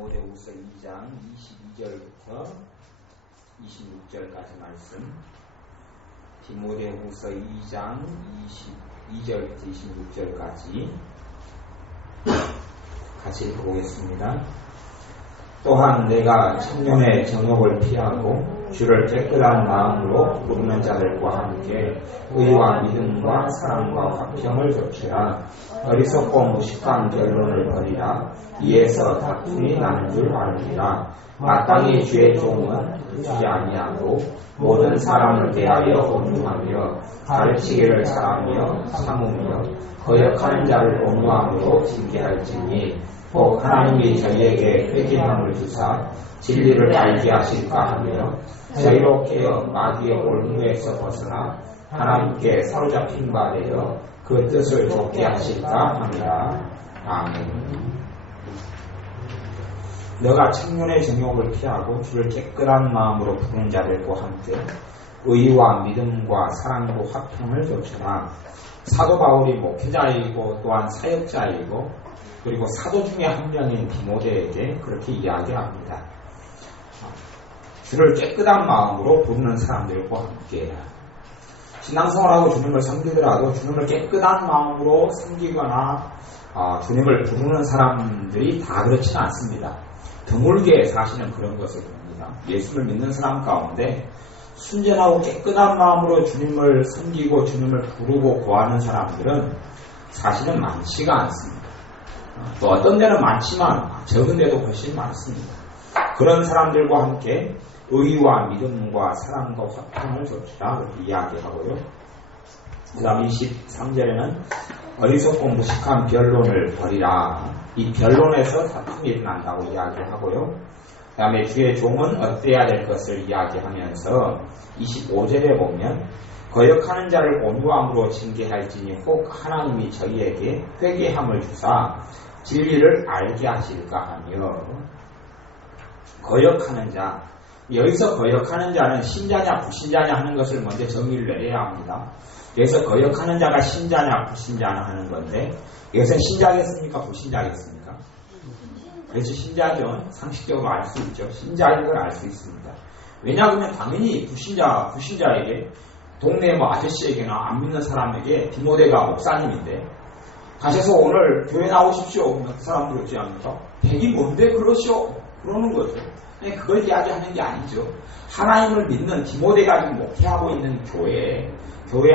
디모데후서 2장 22절부터 26절까지 말씀. 디모데후서 2장 22절부터 26절까지 같이 읽어보겠습니다. 또한 내가 청년의 정욕을 피하고 주를 깨끗한 마음으로 부르는 자들과 함께 의와 믿음과 사랑과 화평을 좇으라. 어리석고 무식한 변론을 버리라. 이에서 다툼이 나는 줄 알리라. 마땅히 주의 종은 두지 아니하고 모든 사람을 대하여 온유하며 가르치기를 잘하며 참으며 거역하는 자를 온유함으로 징계할지니 곧 하나님이 저희에게 회개함을 주사 진리를 알게 하실까 하며 저희로 깨어 마귀의 올무에서 벗어나 하나님께 사로잡힌 바 되어 그 뜻을 좇게 하실까 합니다. 아멘. 너가 청년의 정욕을 피하고 주를 깨끗한 마음으로 부르는 자들과 함께 의와 믿음과 사랑과 화평을 좇으라. 사도 바울이 목회자이고 또한 사역자이고 그리고 사도 중에 한 명인 디모데에게 그렇게 이야기합니다. 주를 깨끗한 마음으로 부르는 사람들과 함께 신앙생활하고 주님을 섬기더라도 주님을 깨끗한 마음으로 섬기거나 주님을 부르는 사람들이 다 그렇지는 않습니다. 드물게 사실은 그런 것을 봅니다. 예수를 믿는 사람 가운데 순전하고 깨끗한 마음으로 주님을 섬기고 주님을 부르고 구하는 사람들은 사실은 많지가 않습니다. 또 어떤 데는 많지만 적은 데도 훨씬 많습니다. 그런 사람들과 함께 의와 믿음과 사랑과 화평을 좇으라 그렇게 이야기하고요. 그 다음 23절에는 어리석고 무식한 변론을 버리라. 이 변론에서 다툼이 일어난다고 이야기하고요. 그 다음에 주의 종은 어때야 될 것을 이야기하면서 25절에 보면 거역하는 자를 온유함으로 징계할지니 혹 하나님이 저희에게 회개함을 주사 진리를 알게 하실까 하며 거역하는 자, 여기서 거역하는 자는 신자냐 불신자냐 하는 것을 먼저 정의를 내려야 합니다. 그래서 거역하는 자가 신자냐 불신자냐 하는 건데 이것은 신자겠습니까 불신자겠습니까? 그래서 신자죠. 상식적으로 알 수 있죠. 신자인 걸 알 수 있습니다. 왜냐하면 당연히 불신자에게 동네 아저씨에게나 안 믿는 사람에게 디모데가 목사님인데 가셔서 오늘 교회 나오십시오. 그러면 그 사람들 어찌 합니까? 백이 뭔데 그러시오? 그러는 거죠. 그걸 이야기하는 게 아니죠. 하나님을 믿는 디모데가 지금 목회하고 있는 교회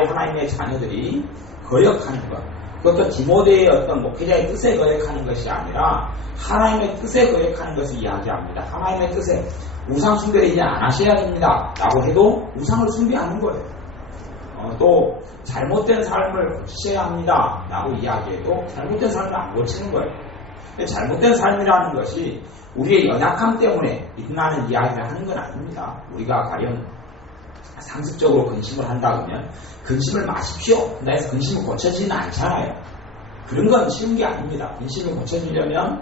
하나님의 자녀들이 거역하는 것. 그것도 디모데의 어떤 목회자의 뜻에 거역하는 것이 아니라 하나님의 뜻에 거역하는 것을 이야기합니다. 하나님의 뜻에 우상 숭배를 이제 안 하셔야 됩니다. 라고 해도 우상을 숭배하는 거예요. 또 잘못된 삶을 고치셔야 합니다. 라고 이야기해도 잘못된 삶을 안 고치는 거예요. 잘못된 삶이라는 것이 우리의 연약함 때문에 일어나는 이야기를 하는 건 아닙니다. 우리가 가령 상습적으로 근심을 한다 그러면 근심을 마십시오. 그래서 근심이 고쳐지지는 않잖아요. 그런 건 쉬운 게 아닙니다. 근심이 고쳐지려면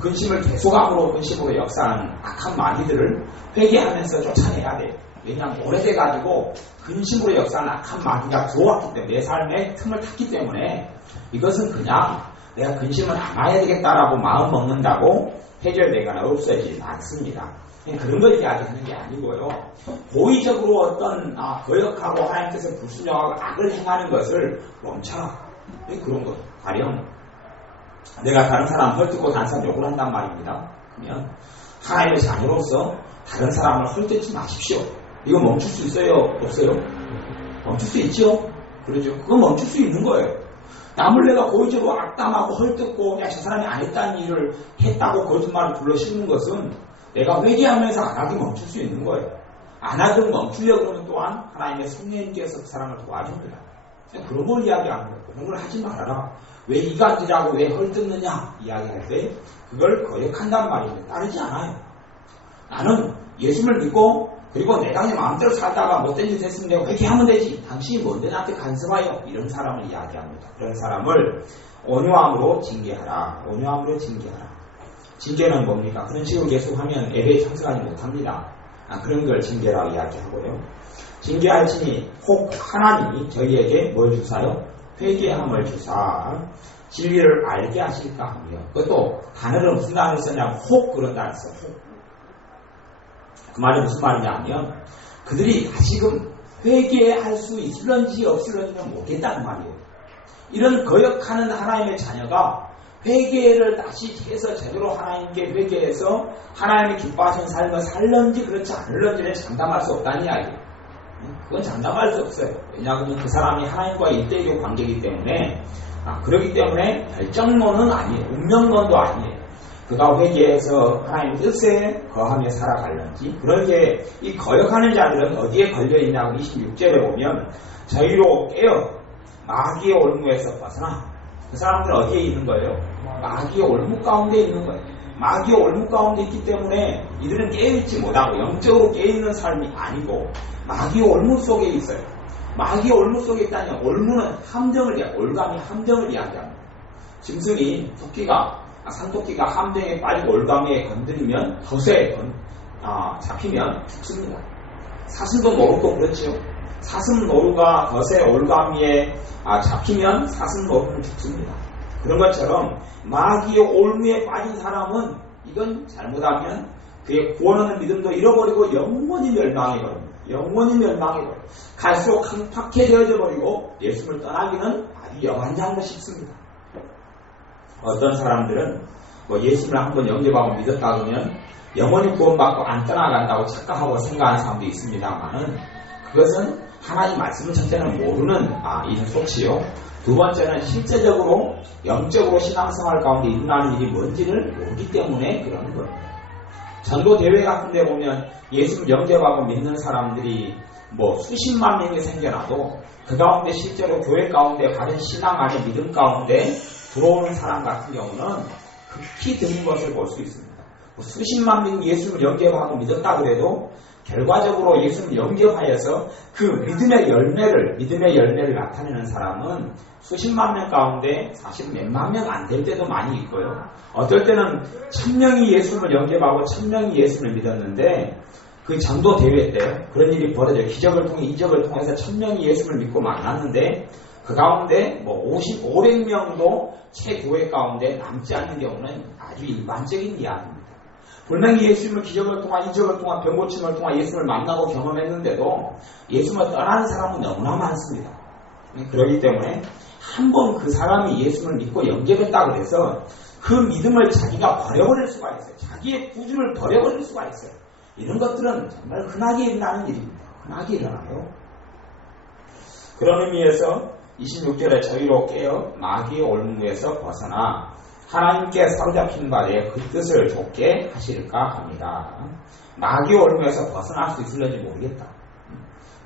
근심을 계속함으로 근심으로 역사하는 악한 마귀들을 회개하면서 쫓아내야 돼요. 왜냐하면 오래돼가지고 근심으로 역사하는 악한 마귀가 들어왔기 때문에 내 삶에 틈을 탔기 때문에 이것은 그냥 내가 근심을 안 해야 되겠다라고 마음 먹는다고 해결되거나 없어지지 않습니다. 그런 걸 이야기하는 게 아니고요. 고의적으로 어떤 거역하고 하나님 뜻에 불순종하고 악을 행하는 것을 멈춰라. 그런 것. 가령 내가 다른 사람 헐뜯고 다른 사람 욕을 한단 말입니다. 그러면 하나님의 자녀로서 다른 사람을 헐뜯지 마십시오. 이거 멈출 수 있어요? 없어요? 멈출 수 있죠? 그러죠. 그거 멈출 수 있는 거예요. 남을 내가 고의적으로 악담하고 헐뜯고 그냥 저 사람이 안 했다는 일을 했다고 거짓말을 불러씌우는 것은 내가 회개하면서 안 하게 멈출 수 있는 거예요. 안 하도록 멈추려고 하면 또한 하나님의 성령님께서 그 사람을 도와줍니다. 그런 걸 이야기하는 거예요. 그런 걸 하지 말아라. 왜 이간질하고 왜 헐뜯느냐 이야기할 때 그걸 거역한단 말입니다. 따르지 않아요. 나는 예수를 믿고 그리고 내가 그냥 마음대로 살다가 못된 짓 했으면 내가 회개하면 되지. 당신이 뭔데 나한테 간섭하여. 이런 사람을 이야기합니다. 그런 사람을 온유함으로 징계하라. 온유함으로 징계하라. 징계는 뭡니까? 그런 식으로 계속하면 예배에 참석하지 못합니다. 그런 걸 징계라고 이야기하고요. 징계할지니 혹 하나님이 저희에게 뭘 주사요? 회개함을 주사 진리를 알게 하실까 하며, 그것도 단어를 무슨 단어를 썼냐면 혹 그런 단어를 써. 혹. 그 말이 무슨 말이냐 하면 그들이 다시금 회개할 수 있을런지 없을런지는 모르겠다는 말이에요. 이런 거역하는 하나님의 자녀가 회개를 다시 해서 제대로 하나님께 회개해서 하나님이 기뻐하시는 삶을 살는지 그렇지 않을런지는 장담할 수 없다는 이야기예요. 그건 장담할 수 없어요. 왜냐하면 그 사람이 하나님과 1대1의 관계이기 때문에, 그렇기 때문에 결정론은 아니에요. 운명론도 아니에요. 그가 회개해서 하나님 뜻에 거하며 살아갈는지. 그렇게 이 거역하는 자들은 어디에 걸려있냐고 26절에 보면 저희로 깨어 마귀의 올무에서 벗어나. 그 사람들은 어디에 있는 거예요? 마귀의 올무 가운데 있는 거예요. 마귀의 올무 가운데 있기 때문에 이들은 깨어있지 못하고 영적으로 깨어있는 삶이 아니고 마귀의 올무 속에 있어요. 마귀의 올무 속에 있다니, 올무는 함정을 올감이 함정을 이야기합니다. 짐승이 산토끼가 함정에 빠지고 올가미에 건드리면 덫에 잡히면 죽습니다. 사슴도 노루도 그렇죠. 사슴 노루가 덫에 올가미에 잡히면 사슴 노루는 죽습니다. 그런 것처럼 마귀의 올무에 빠진 사람은 이건 잘못하면 그의 구원하는 믿음도 잃어버리고 영원히 멸망해버립니다. 영원히 멸망해버려요. 갈수록 강팍해져 버리고 예수를 떠나기는 아주 영한장도 쉽습니다. 어떤 사람들은 예수를 한번 영접하고 믿었다 그러면 영원히 구원받고 안 떠나간다고 착각하고 생각하는 사람도 있습니다만은 그것은 하나님 말씀을 첫째는 모르는 이런 속시요. 두 번째는 실제적으로 영적으로 신앙생활 가운데 일어나는 일이 뭔지를 모르기 때문에 그러는 겁니다. 전도대회 같은 데 보면 예수를 영접하고 믿는 사람들이 수십만 명이 생겨나도 그 가운데 실제로 교회 가운데 바른 신앙 안에 믿음 가운데 들어오는 사람 같은 경우는 극히 드문 것을 볼 수 있습니다. 수십만 명이 예수를 영접하고 믿었다 그래도 결과적으로 예수를 영접하여서 그 믿음의 열매를 나타내는 사람은 수십만 명 가운데 사실 몇만 명 안 될 때도 많이 있고요. 어떨 때는 1000명이 예수를 영접하고 1000명이 예수를 믿었는데 그 전도 대회 때 그런 일이 벌어져요. 기적을 통해 이적을 통해서 1000명이 예수를 믿고 만났는데 그 가운데 500명도 채 교회 가운데 남지 않는 경우는 아주 일반적인 이야기입니다. 분명히 예수님을 기적을 통한 이적을 통한 병고침을 통한 예수님을 만나고 경험했는데도 예수님을 떠나는 사람은 너무나 많습니다. 그렇기 때문에 한 번 그 사람이 예수님을 믿고 영접했다고 해서 그 믿음을 자기가 버려버릴 수가 있어요. 자기의 구주를 버려버릴 수가 있어요. 이런 것들은 정말 흔하게 일어나는 일입니다. 흔하게 일어나요. 그런 의미에서 26절에 저희로 깨어 마귀의 올무에서 벗어나 하나님께 사로잡힌 바에 그 뜻을 좇게 하실까 합니다. 마귀의 올무에서 벗어날 수 있을지 모르겠다.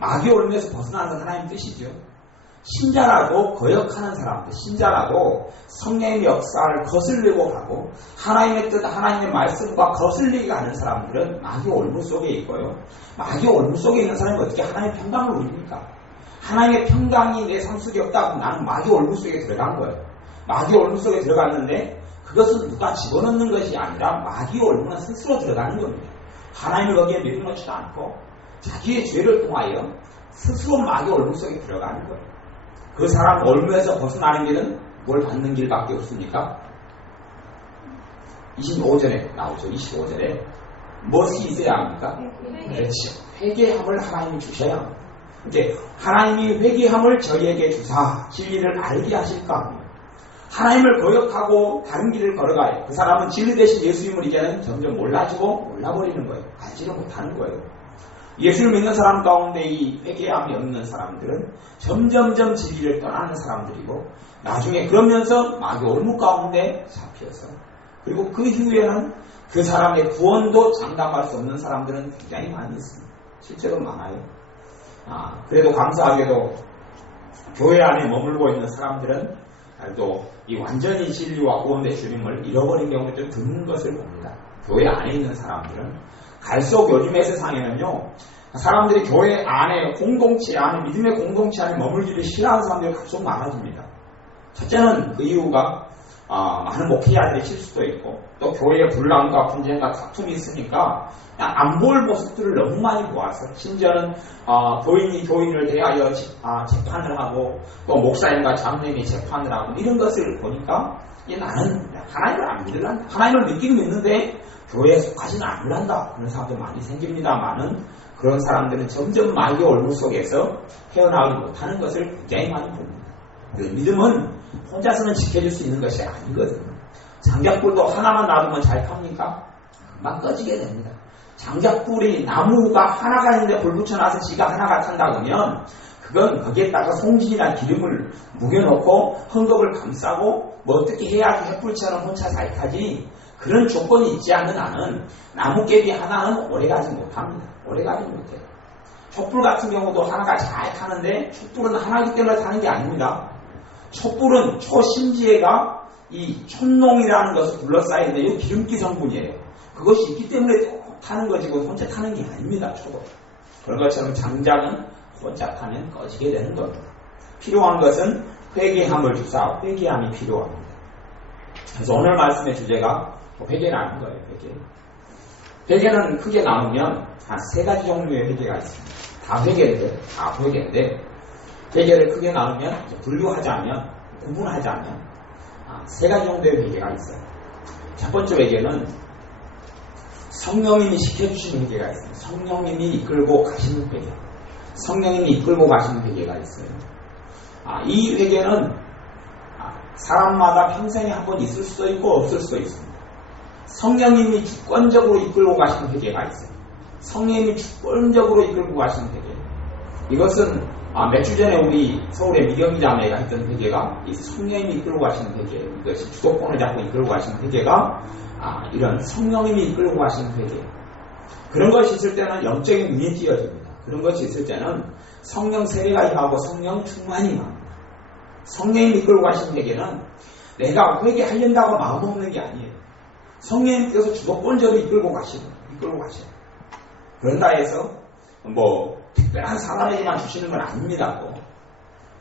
마귀의 올무에서 벗어나는 건 하나님 뜻이죠. 신자라도 거역하는 사람들, 신자라도 성령의 역사를 거슬리고 가고 하나님의 뜻, 하나님의 말씀과 거슬리게 하는 사람들은 마귀의 올무 속에 있고요. 마귀의 올무 속에 있는 사람이 어떻게 하나님의 평강을 누립니까? 하나님의 평강이 내 삶 속에 없다 하면 나는 마귀의 올무 속에 들어간 거예요. 마귀의 올무 속에 들어갔는데 그것은 누가 집어넣는 것이 아니라 마귀의 올무는 스스로 들어가는 겁니다. 하나님을 거기에 밀어넣지도 않고 자기의 죄를 통하여 스스로 마귀의 올무 속에 들어가는 거예요. 그 사람 올무에서 벗어나는 길은 뭘 받는 길밖에 없습니까? 25절에 나오죠. 25절에 무엇이 있어야 합니까? 그렇죠. 회개함을 하나님이 주셔야 합니다. 이제 하나님이 회개함을 저희에게 주사 진리를 알게 하실까 합니다. 하나님을 거역하고 다른 길을 걸어가요. 그 사람은 진리 대신 예수님을 이제는 점점 몰라버리는 거예요. 알지를 못하는 거예요. 예수를 믿는 사람 가운데 이 회개함이 없는 사람들은 점점점 진리를 떠나는 사람들이고 나중에 그러면서 마귀 올무 가운데 잡혀서 그리고 그 이후에는 그 사람의 구원도 장담할 수 없는 사람들은 굉장히 많이 있습니다. 실제로 많아요. 그래도 감사하게도 교회 안에 머물고 있는 사람들은 또 이 완전히 진리와 구원의 주님을 잃어버린 경우가 좀 드문 것을 봅니다. 교회 안에 있는 사람들은 갈수록 요즘의 세상에는요, 사람들이 교회 안에 공동체 안에 믿음의 공동체 안에 머물기를 싫어하는 사람들이 갈수록 많아집니다. 첫째는 그 이유가 많은 목회자들이 칠 수도 있고 또 교회의 분란과 분쟁과 다툼이 있으니까 그냥 안 볼 모습들을 너무 많이 보아서 심지어는 교인이 교인을 대하여 재판을 하고 또 목사님과 장로님이 재판을 하고 이런 것을 보니까 나는 하나님을 안 믿을란다. 하나님을 믿기는 믿는데 교회에 속하지는 않을란다. 그런 사람도 많이 생깁니다만은 그런 사람들은 점점 마귀의 얼굴 속에서 헤어나오지 못하는 것을 굉장히 많이 봅니다. 믿음은 혼자서는 지켜줄 수 있는 것이 아니거든요. 장작불도 하나만 놔두면 잘 탑니까? 금방 꺼지게 됩니다. 장작불이 나무가 하나가 있는데 불 붙여놔서 지가 하나가 탄다 그러면 그건 거기에다가 송진이나 기름을 묵여놓고 헝겊을 감싸고 뭐 어떻게 해야지 횃불처럼 혼자 잘 타지 그런 조건이 있지 않는 한은 나무깨비 하나는 오래가지 못합니다. 오래가지 못해요. 촛불 같은 경우도 하나가 잘 타는데 촛불은 하나이기 때문에 타는 게 아닙니다. 촛불은 초심지혜가 이 촛농이라는 것을 둘러싸이는데 이 기름기 성분이에요. 그것이 있기 때문에 타는 것이고 혼자 타는 게 아닙니다. 촛불. 그런 것처럼 장작은 혼자 타면 꺼지게 되는 겁니다. 필요한 것은 회개함을 주사 회개함이 필요합니다. 그래서 오늘 말씀의 주제가 회개라는 거예요. 회개는 크게 나누면 한 세 가지 종류의 회개가 있습니다. 다 회개인데 회개를 크게 나누면 분류하자면 구분하자면 세 가지 정도의 회개가 있어요. 첫 번째 회개는 성령님이 시켜주시는 회개가 있습니다. 성령님이 이끌고 가시는 회개. 성령님이 이끌고 가시는 회개가 있어요. 이 회개는 사람마다 평생에 한 번 있을 수도 있고 없을 수도 있습니다. 성령님이 주권적으로 이끌고 가시는 회개가 있어요. 성령님이 주권적으로 이끌고 가시는 회개. 이것은 몇 주 전에 우리 서울의 미경이 자매가 했던 회개가 이 성령님이 이끌고 가시는 회개. 이것이 주도권을 잡고 이끌고 가시는 회개가 이런 성령님이 이끌고 가시는 회개. 그런 것이 있을 때는 영적인 눈이 띄어집니다. 그런 것이 있을 때는 성령 세례가 임하고 성령 충만이 임합니다. 성령님이 이끌고 가시는 회개는 내가 회개하려고 마음먹는 게 아니에요. 성령님께서 주도권적으로 이끌고 가시는. 그런다 해서 특별한 사람에게만 주시는 건 아닙니다.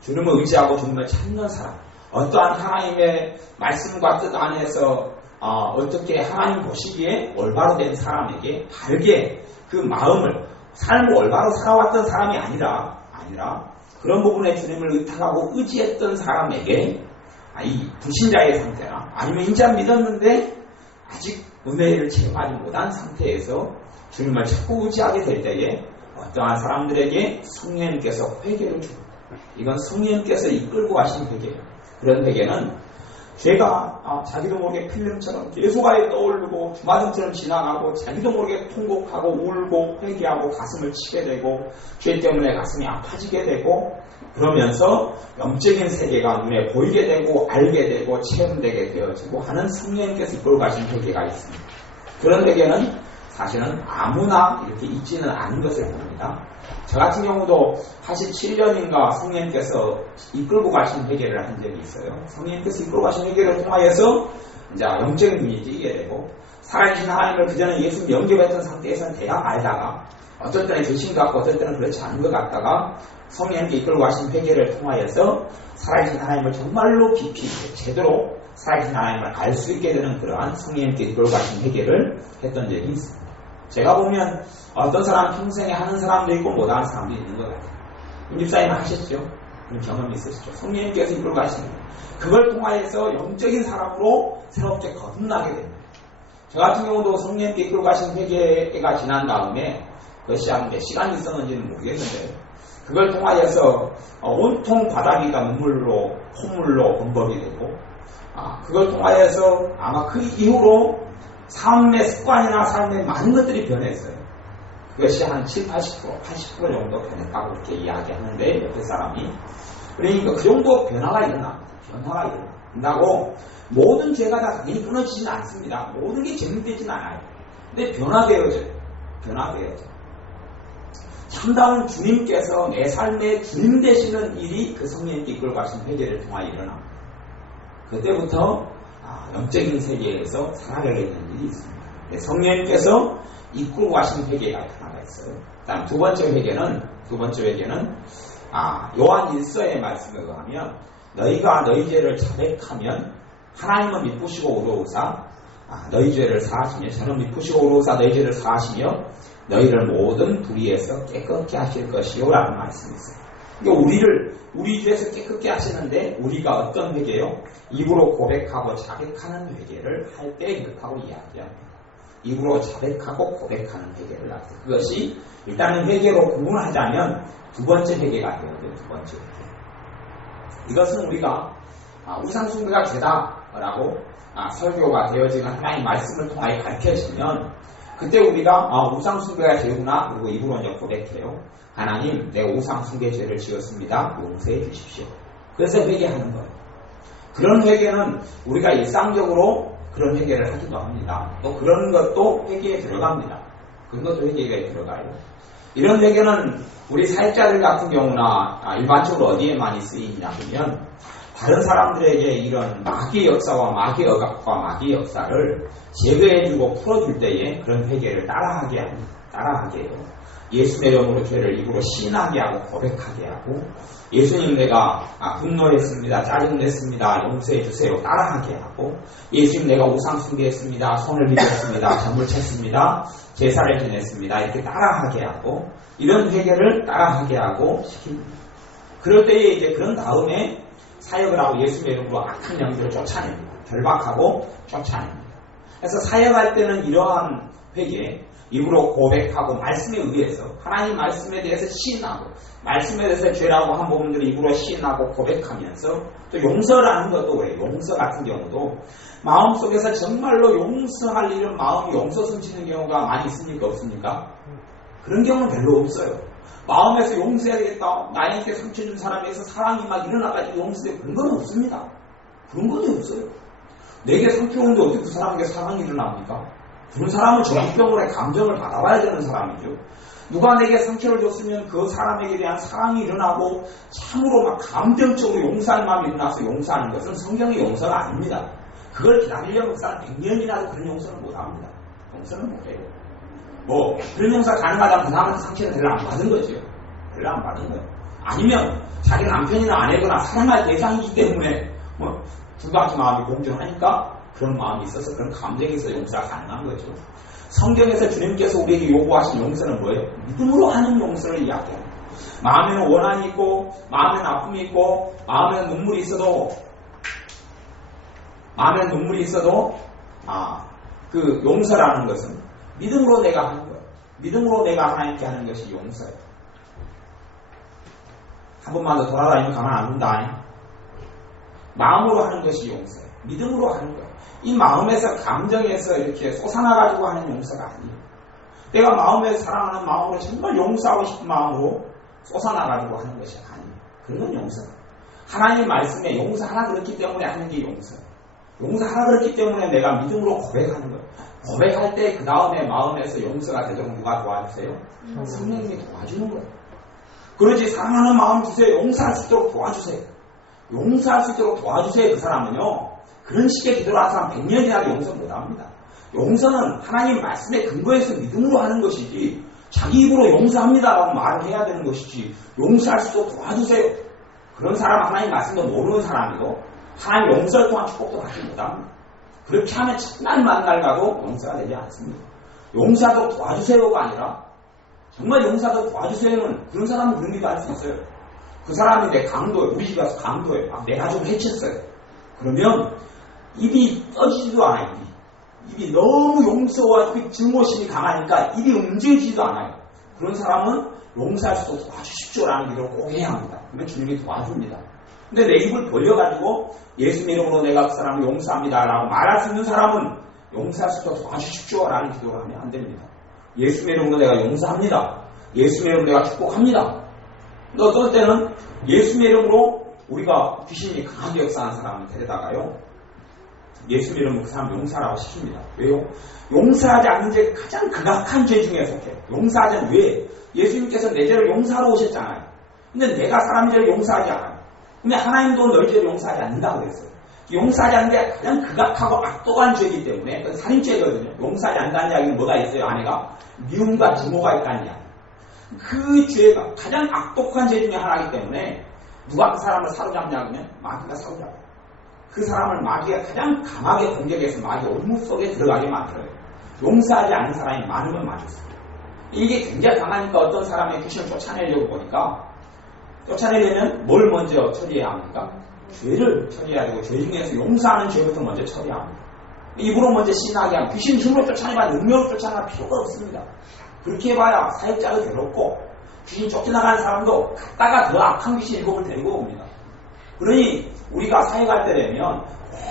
주님을 의지하고 주님을 찾는 사람, 어떠한 하나님의 말씀과 뜻 안에서 어떻게 하나님 보시기에 올바로 된 사람에게 바르게 그 마음을 삶을 올바로 살아왔던 사람이 아니라 그런 부분에 주님을 의탁하고 의지했던 사람에게 이 불신자의 상태나 아니면 인자 믿었는데 아직 은혜를 체험하지 못한 상태에서 주님을 자꾸 의지하게 될 때에 어떠한 사람들에게 성령님께서 회개를 줍니다. 이건 성령님께서 이끌고 가신 회개예요. 그런 회개는 죄가 자기도 모르게 필름처럼 계속하게 떠오르고 주마등처럼 지나가고 자기도 모르게 통곡하고 울고 회개하고 가슴을 치게 되고 죄 때문에 가슴이 아파지게 되고 그러면서 영적인 세계가 눈에 보이게 되고 알게 되고 체험되게 되어지고 하는 성령님께서 이끌고 가신 회개가 있습니다. 그런 회개는 사실은 아무나 이렇게 있지는 않은 것을 봅니다. 저 같은 경우도 87년인가 성령님께서 이끌고 가신 회개를 한 적이 있어요. 성령님께서 이끌고 가신 회개를 통하여서 이제 영적인 눈이 띄게 되고 살아계신 하나님을 그전에 예수님 영접했던 상태에서는 대략 알다가 어떨 때는 교신 같고 어떨 때는 그렇지 않은 것 같다가 성령님께 이끌고 가신 회개를 통하여서 살아계신 하나님을 정말로 깊이 제대로 살아계신 하나님을 알 수 있게 되는 그러한 성령님께 이끌고 가신 회개를 했던 적이 있습니다. 제가 보면 어떤 사람 평생에 하는 사람도 있고 못하는 사람도 있는 것 같아요. 임집사님 하셨죠? 그런 경험이 있으시죠? 성령님께서 이끌고 가시는 거예요. 그걸 통하여서 영적인 사람으로 새롭게 거듭나게 됩니다. 저 같은 경우도 성령님께 이끌고 가신 회개가 지난 다음에 그것이 한 몇 시간이 있었는지는 모르겠는데 그걸 통하여서 온통 바닥이가 눈물로 콧물로 범벅이 되고 그걸 통하여서 아마 그 이후로 삶의 습관이나 삶의 많은 것들이 변했어요. 그것이 한 7, 80% 정도 변했다고 이렇게 이야기하는데 옆에 사람이 그러니까 그 정도 변화가 일어난다고 모든 죄가 다 당연히 끊어지지는 않습니다. 모든 게 정리되지는 않아요. 근데 변화되어져요. 참다운 주님께서 내 삶에 주님 되시는 일이 그 성령님께 이끌고 가신 회개를 통하여 일어납니다. 그때부터 영적인 세계에서 살아가게 되는 일이 있습니다. 성령님께서 이끌고 가신 회개가 하나가 있어요. 다음 두 번째 회개는 요한 1서의 말씀에 의하면 너희가 너희 죄를 자백하면 하나님은 미쁘시고 의로우사 너희 죄를 사하시며 저는 미쁘시고 의로우사 너희 죄를 사하시며 너희를 모든 불의에서 깨끗게 하실 것이요 라는 말씀이 있어요. 그러니까 우리 죄에서 깨끗게 하시는데 우리가 어떤 회개요? 입으로 고백하고 자백하는 회개를 할 때 그렇다고 이야기합니다. 입으로 자백하고 고백하는 회개를 할 때 그것이 일단은 회개로 구분하자면 두 번째 회개가 되거든요. 두 번째 회개. 이것은 우리가 우상숭배가 죄다라고 설교가 되어지는 하나님의 말씀을 통하여 가르쳐지면 그때 우리가 우상숭배가 죄구나 그리고 입으로 이제 고백해요. 하나님 내가 우상숭배 죄를 지었습니다. 용서해 주십시오. 그래서 회개하는 거예요. 그런 회개는 우리가 일상적으로 그런 회개를 하기도 합니다. 또 그런 것도 회개에 들어갑니다. 그런 것도 회개에 들어가요. 이런 회개는 우리 사역자들 같은 경우나 일반적으로 어디에 많이 쓰이냐 하면 다른 사람들에게 이런 마귀의 역사와 마귀의 억압과 마귀의 역사를 제거해주고 풀어줄 때에 그런 회개를 따라하게 해요. 예수의 이름으로 죄를 입으로 시인하게 하고 고백하게 하고 예수님 내가 분노했습니다. 짜증냈습니다. 용서해 주세요. 따라하게 하고 예수님 내가 우상 숭배했습니다. 손을 빌었습니다. 전물 쳤습니다. 제사를 지냈습니다. 이렇게 따라하게 하고 이런 회개를 따라하게 하고 시킵니다. 그럴 때에 이제 그런 다음에 사역을 하고 예수의 이름으로 악한 영들을 쫓아냅니다. 결박하고 쫓아냅니다. 그래서 사역할 때는 이러한 회개 입으로 고백하고 말씀에 의해서 하나님 말씀에 대해서 시인하고 말씀에 대해서 죄라고 한 부분들을 입으로 시인하고 고백하면서 또 용서라는 것도 그래요. 용서 같은 경우도 마음속에서 정말로 용서할 일은 마음이 용서 숨치는 경우가 많이 있습니까? 없습니까? 그런 경우는 별로 없어요. 마음에서 용서해야 되겠다. 나에게 상처 준 사람에서 사랑이 막 일어나가지고 용서해. 그런 건 없습니다. 그런 건 없어요. 내게 상처 오는데 어떻게 그 사람에게 사랑이 일어납니까? 그런 사람은 정신병원의 감정을 받아봐야 되는 사람이죠. 누가 내게 상처를 줬으면 그 사람에게 대한 사랑이 일어나고 참으로 막 감정적으로 용서할 마음이 일어나서 용서하는 것은 성경의 용서가 아닙니다. 그걸 기다리려면 그 사람 100년이라도 그런 용서는 못합니다. 용서는 못해요. 그런 용서 가능하다면 그 사람한테 상처는 별로 안 받은 거죠. 별로 안 받은 거예요. 아니면 자기 남편이나 아내거나 사랑할 대상이기 때문에 두 가지 마음이 공존하니까 그런 마음이 있어서 그런 감정이 있어서 용서가 가능한 거죠. 성경에서 주님께서 우리에게 요구하신 용서는 뭐예요? 믿음으로 하는 용서를 이야기합니다. 마음에는 원한이 있고 마음에는 아픔이 있고 마음에는 눈물이 있어도 그 용서라는 것은 믿음으로 내가 하는 거예요. 믿음으로 내가 하나님께 하는 것이 용서예요. 한 번만 더 돌아다니면 가만 안 둔다 아니? 마음으로 하는 것이 용서예요. 믿음으로 하는 거예요. 이 마음에서 감정에서 이렇게 솟아나가지고 하는 용서가 아니에요. 내가 마음에서 사랑하는 마음으로 정말 용서하고 싶은 마음으로 솟아나가지고 하는 것이 아니에요. 그런 건 용서예요. 하나님 말씀에 용서하라 그랬기 때문에 하는 게 용서예요. 용서하라 그랬기 때문에 내가 믿음으로 고백하는 거예요. 고백할 때 그 다음에 마음에서 용서가 되도록 누가 도와주세요? 성령님이 도와주는 거예요. 그러지 사랑하는 마음 주세요. 용서할 수 있도록 도와주세요. 용서할 수 있도록 도와주세요. 그 사람은요. 그런 식의 기도를 하는 사람 100년이라도 용서 못합니다. 용서는 하나님 말씀에 근거해서 믿음으로 하는 것이지 자기 입으로 용서합니다라고 말을 해야 되는 것이지 용서할 수 있도록 도와주세요. 그런 사람은 하나님 말씀도 모르는 사람이고 하나님 용서를 통한 축복도 받지 못합니다. 그렇게 하면 첫날 만날 가도 용서가 되지 않습니다. 용서하도록 도와주세요가 아니라 정말 용서하도록 도와주세요는 그런 사람은 그런 기도 할 수 있어요. 그 사람이 내 강도에 우리 집 가서 강도에 내가 좀 해쳤어요. 그러면 입이 떠지지도 않아요. 입이 너무 용서와 증오심이 강하니까 입이 움직이지도 않아요. 그런 사람은 용서할 수 있도록 도와주십시오라는 기도를 꼭 해야 합니다. 그러면 주님이 도와줍니다. 근데 내 입을 벌려가지고 예수 이름으로 내가 그 사람을 용서합니다라고 말할 수 있는 사람은 용서할 수 있도록 도와주십시오라는 기도를 하면 안 됩니다. 예수 이름으로 내가 용서합니다. 예수 이름으로 내가 축복합니다. 근데 어떨 때는 예수 이름으로 우리가 귀신이 강하게 역사하는 사람을 데려다가요. 예수 이름으로 그 사람 용서하라고 시킵니다. 왜요? 용서하지 않는 죄 가장 극악한 죄 중에 속해요. 용서하지 않는 왜? 예수님께서 내 죄를 용서하러 오셨잖아요. 근데 내가 사람 죄를 용서하지 않아요. 근데 하나님도 너희 죄를 용서하지 않는다고 그랬어요. 용서하지 않는 게 가장 극악하고 악독한 죄이기 때문에 그건 살인죄거든요. 용서하지 않는다는 이야기는 뭐가 있어요? 안에가 미움과 증오가 있다는 이야기. 그 죄가 가장 악독한 죄 중에 하나이기 때문에 누가 그 사람을 사로잡냐 그러면 마귀가 사로잡아요. 그 사람을 마귀가 가장 강하게 공격해서 마귀 올무 속에 들어가게 만들어요. 용서하지 않는 사람이 많으면 맞았어요. 이게 굉장히 강하니까 어떤 사람의 귀신을 쫓아내려고 보니까 쫓아내려면 뭘 먼저 처리해야 합니까? 죄를 처리해야 되고 죄 중에서 용서하는 죄부터 먼저 처리해야 합니다. 입으로 먼저 신하게 하면 귀신 힘으로 쫓아내봐 능력으로 쫓아낼 필요가 없습니다. 그렇게 해봐야 사역자도 괴롭고 귀신 쫓겨나가는 사람도 갔다가 더 악한 귀신 일곱을 데리고 옵니다. 그러니 우리가 사역할 때 되면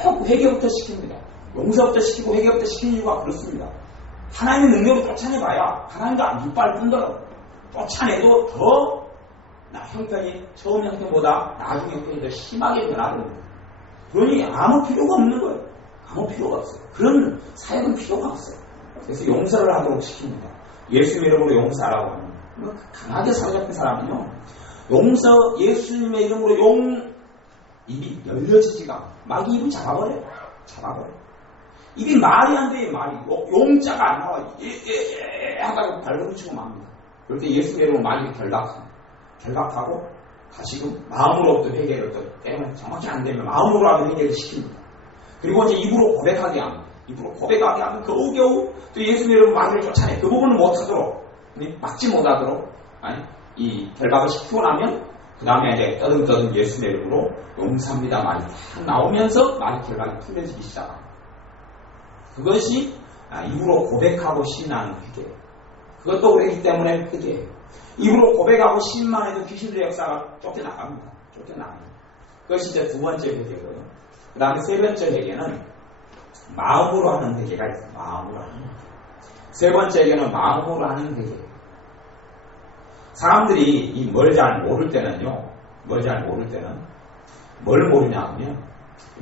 꼭 회개부터 시킵니다. 용서부터 시키고 회개부터 시키는 이유가 그렇습니다. 하나님의 능력으로 쫓아내봐야 하나님도 안 이빨 뿐더러 쫓아내도 더 형편이 처음 형편보다 나중 형편이 더 심하게 변하거든요. 그러니 아무 필요가 없는 거예요. 아무 필요가 없어요. 그런 사역은 필요가 없어요. 그래서 용서를 하도록 시킵니다. 예수님의 이름으로 용서하라고 합니다. 강하게 사로잡힌 사람은요, 용서 예수님의 이름으로 입이 열려지지가 마귀 입을 잡아버려요. 입이 말이 안 돼요. 말이 용자가 안 나와요. 하다가 발버둥치고 맙니다. 그럴 때 예수님의 이름으로 마귀가 결박하고 다시금 마음으로부터 회개를 또 때문에 정확히 안 되면 마음으로라도 회개를 시킵니다. 그리고 이제 입으로 고백하게 합니다. 입으로 고백하게 하면 겨우겨우 또 예수님의 이름으로 마귀를 쫓아내 그 부분을 못하도록 막지 못하도록 이 결박을 시키고 나면 그 다음에 이제 떠듬떠듬 예수님의 이름으로 용서합니다 말이 딱 나오면서 마귀 결박이 풀려지기 시작합니다. 그것이 입으로 고백하고 시인하는 회개예요. 그것도 그렇기 때문에 회개예요. 입으로 고백하고 시인만 해도 귀신들의 역사가 쫓겨나갑니다. 그것이 이제 두 번째 회개고요. 그 다음에 세 번째 회개는 마음으로 하는 회개가 있어요. 마음으로 하는 회개. 세 번째 회개는 마음으로 하는 회개예요. 사람들이 뭘 잘 모를 때는요, 뭘 모르냐 하면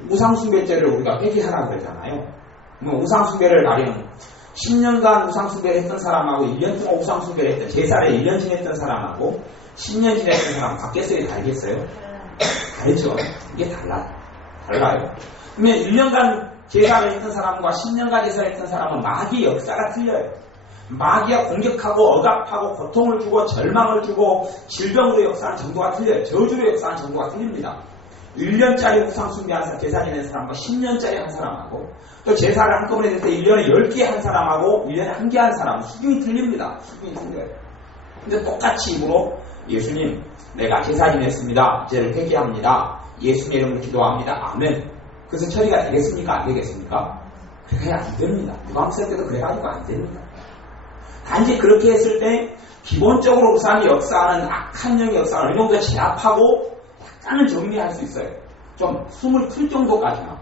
우상숭배죄를 우리가 회개하라고 그러잖아요. 우상숭배를 가리는 10년간 우상숭배를 했던 사람하고 1년 동안 우상숭배를 했던 제사를 1년 지냈던 사람하고 10년 지냈던 사람 바뀌었어요? 다르겠어요? 다르죠. 이게 달라요. 그러면 1년간 제사를 했던 사람과 10년간 제사를 했던 사람은 마귀의 역사가 틀려요. 마귀가 공격하고 억압하고 고통을 주고 절망을 주고 질병으로 역사하는 정도가 틀려요. 저주로 역사하는 정도가 틀립니다. 1년짜리 우상숭배한 사람, 제사 지낸 사람과 10년짜리 한 사람하고 또 제사를 한꺼번에 했을 때 1년에 10개 한 사람하고 1년에 1개 한 사람은 수준이 틀립니다. 수준이 틀려요. 근데 똑같이 입으로 예수님 내가 제사 지냈습니다. 이제를 회개합니다. 예수님의 이름으로 기도합니다. 아멘. 그것은 처리가 되겠습니까? 안 되겠습니까? 그래야 안 됩니다. 유감스럽 때도 그래가지고 안 됩니다. 단지 그렇게 했을 때 기본적으로 우상이 역사하는 악한 영의 역사를 어느 정도 제압하고 약간은 정리할 수 있어요. 좀 숨을 틀 정도까지나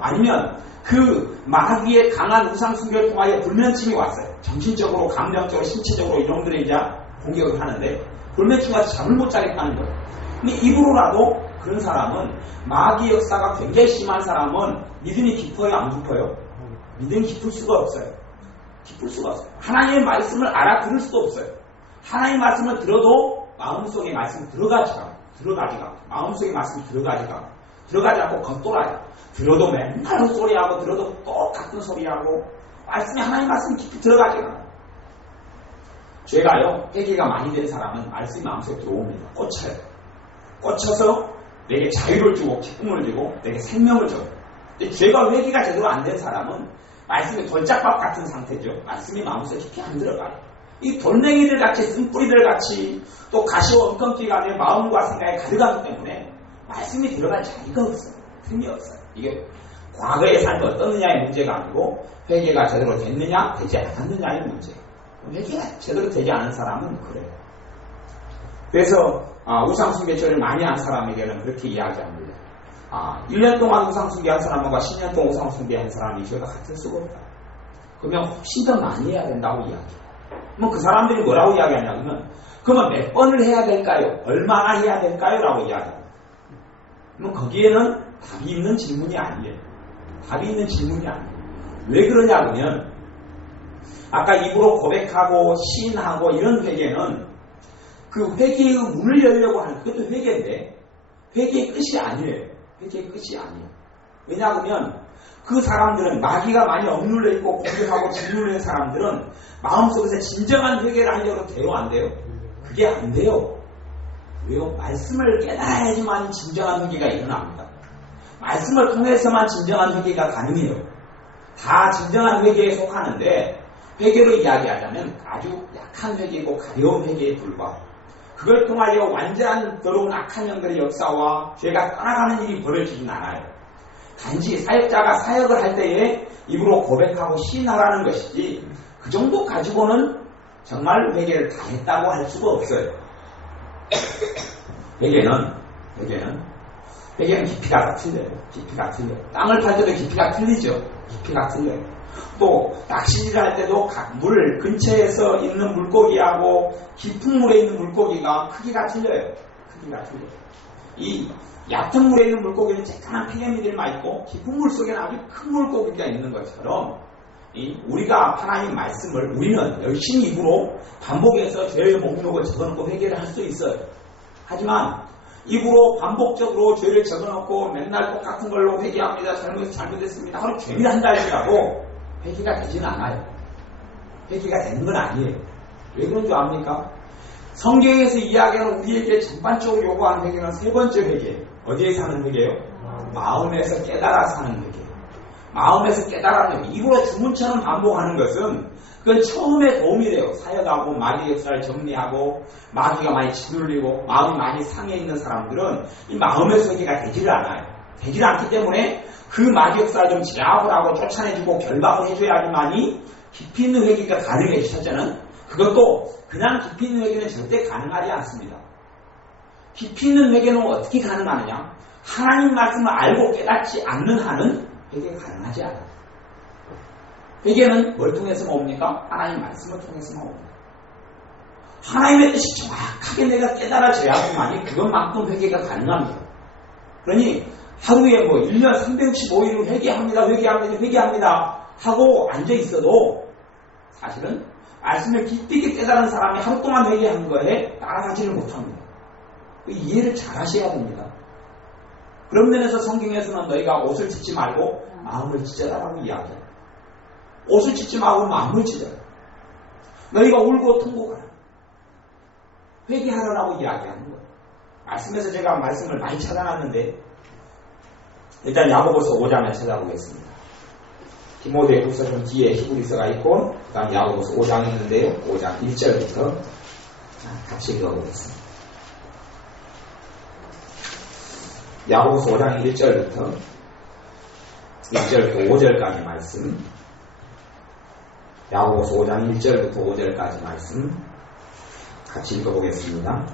아니면 그 마귀의 강한 우상숭배를 통하여 불면증이 왔어요. 정신적으로, 감정적으로, 신체적으로 이놈들이 이제 공격을 하는데 불면증이 와서 잠을 못 자겠다는 거예요. 근데 입으로라도 그런 사람은 마귀 역사가 굉장히 심한 사람은 믿음이 깊어요? 안 깊어요? 믿음이 깊을 수가 없어요. 하나님의 말씀을 알아들을 수도 없어요. 하나님의 말씀을 들어도 마음속에 말씀이 들어가지가 마음속에 말씀이 들어가지 않고 겉돌아요. 들어도 맨날 헛소리하고 들어도 똑같은 소리하고 말씀이 하나님의 말씀이 깊이 들어가지 않아요. 죄가요, 회개가 많이 된 사람은 말씀이 마음속에 들어옵니다. 꽂혀서 내게 자유를 주고 기쁨을 주고 내게 생명을 줘요. 근데 죄가 회개가 제대로 안 된 사람은 말씀이 돌짝밥 같은 상태죠. 말씀이 마음속에 깊이 안 들어가요. 이 돌멩이들 같이 쓴뿌리들 같이 또 가시와 엉겅퀴가 내 마음과 생각에 가득하기 때문에 말씀이 들어갈 자리가 없어요. 틈이 없어요. 이게 과거의 삶이 어떻느냐의 문제가 아니고 회개가 제대로 됐느냐 되지 않았느냐의 문제예요. 회개가 제대로 되지 않은 사람은 그래요. 그래서 우상숭배죄를 많이 한 사람에게는 그렇게 이야기합니다. 1년 동안 우상숭배한 사람과 10년 동안 우상숭배한 사람이 죄가 같을 수가 없다. 그러면 훨씬 더 많이 해야 된다고 이야기해요. 그럼 그 사람들이 뭐라고 이야기하냐면 그러면 몇 번을 해야 될까요? 얼마나 해야 될까요? 라고 이야기합니다. 그럼 거기에는 답이 있는 질문이 아니에요. 왜 그러냐 그러면 아까 입으로 고백하고 시인하고 이런 회개는 그 회개의 문을 열려고 하는 그것도 회개인데 회개의 끝이 아니에요. 왜냐하면 그 사람들은 마귀가 많이 억눌려 있고 공격하고 짓누르는 사람들은 마음속에서 진정한 회개를 하려고 돼요? 안 돼요? 그게 안 돼요. 왜요? 말씀을 깨달아야지만 진정한 회개가 일어납니다. 말씀을 통해서만 진정한 회개가 가능해요. 다 진정한 회개에 속하는데 회개로 이야기하자면 아주 약한 회개고 가벼운 회개에 불과해요. 그걸 통하여 완전한 더러운 악한 영들의 역사와 죄가 떠나가는 일이 벌어지진 않아요. 단지 사역자가 사역을 할 때에 입으로 고백하고 시인하라는 것이지 그 정도 가지고는 정말 회개를 다 했다고 할 수가 없어요. 회개는 깊이가 다 틀려요. 깊이가 틀려요. 땅을 팔 때도 깊이가 틀리죠. 깊이가 틀려요. 또 낚시질을 할 때도 각 물 근처에서 있는 물고기하고 깊은 물에 있는 물고기가 크기가 틀려요. 크기가 틀려요. 이 얕은 물에 있는 물고기는 쬐깐한 피라미드만 있고 깊은 물 속에는 아주 큰 물고기가 있는 것처럼 우리가 하나님 말씀을 우리는 열심히 입으로 반복해서 죄의 목록을 적어놓고 회개를 할 수 있어요. 하지만 입으로 반복적으로 죄를 적어놓고 맨날 똑같은 걸로 회개합니다. 잘못했습니다. 하루 종일 한다 할지라도 회개가 되지는 않아요. 회개가 되는 건 아니에요. 왜 그런 줄 압니까? 성경에서 이야기하는 우리에게 전반적으로 요구하는 회개는 세 번째 회개예요. 어디에 사는 회개예요? 마음에서 깨달아 사는 회개예요. 마음에서 깨달아는 입으로 주문처럼 반복하는 것은 그건 처음에 도움이 돼요. 사역하고 마귀 역사를 정리하고 마귀가 많이 짓눌리고 마음이 많이 상해 있는 사람들은 이 마음의 회개가 되지를 않아요. 되지를 않기 때문에 그 마귀 역사를 좀 제압을 하고 쫓아내주고 결박을 해줘야지만이 깊이 있는 회개가 가능해요. 첫째는 그것도 그냥 깊이 있는 회개는 절대 가능하지 않습니다. 깊이 있는 회개는 어떻게 가능하느냐? 하나님 말씀을 알고 깨닫지 않는 한은 회개가 가능하지 않아요. 회개는 뭘 통해서만 옵니까? 하나님 말씀을 통해서만 옵니다. 하나님의 뜻이 정확하게 내가 깨달아져야만이 그것만큼 회개가 가능합니다. 그러니 하루에 1년 365일을 회개합니다 하고 앉아있어도 사실은 말씀을 깊이 깨달은 사람이 하루 동안 회개한 거에 따라가지를 못합니다. 이해를 잘 하셔야 됩니다. 그런 면에서 성경에서는 너희가 옷을 찢지 말고 마음을 찢어라라고 이야기해요. 옷을 찢지 말고 마음을 찢어라. 너희가 울고 통곡하라. 회개하라라고 이야기하는 거예요. 말씀에서 제가 말씀을 많이 찾아놨는데 일단 야고보서 5장을 찾아보겠습니다. 디모데후서 좀 뒤에 히브리서가 있고 그 다음 야고보서 5장이 있는데요. 5장 1절부터 같이 읽어보겠습니다. 야고보서 5장 1절부터 5절까지 말씀. 야고보서 5장 1절부터 5절까지 말씀 같이 읽어보겠습니다.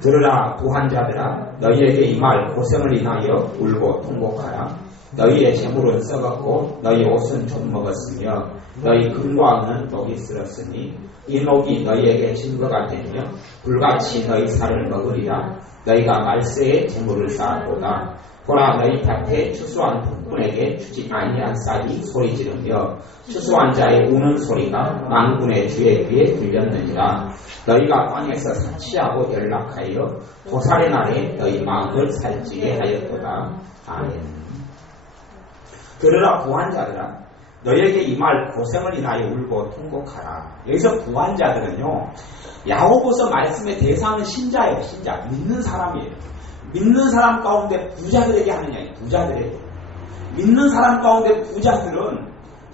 들으라 부한 자들아 너희에게 임할 고생을 인하여 울고 통곡하라. 너희의 재물은 썩었고 너희 옷은 좀 먹었으며 너희 금과 은은 녹이 쓸었으니 이 녹이 너희에게 증거가 되며 불같이 너희 살을 먹으리라. 너희가 말세에 재물을 쌓았도다. 보라 너희 밭에 추수한 폭군에게 주지 아니한 쌀이 소리 지르며 추수한 자의 우는 소리가 만군의 주의 귀에 들렸느니라. 너희가 땅에서 사치하고 연락하여 도살의 날에 너희 마음을 살찌게 하였도다. 아멘. 들으라 부한 자들아 너희에게 임할 고생을 인하여 울고 통곡하라. 여기서 부한 자들은요 야고보서 말씀의 대상은 신자예요. 신자 믿는 사람이에요. 믿는 사람 가운데 부자들에게 하느냐 부자들에게 믿는 사람 가운데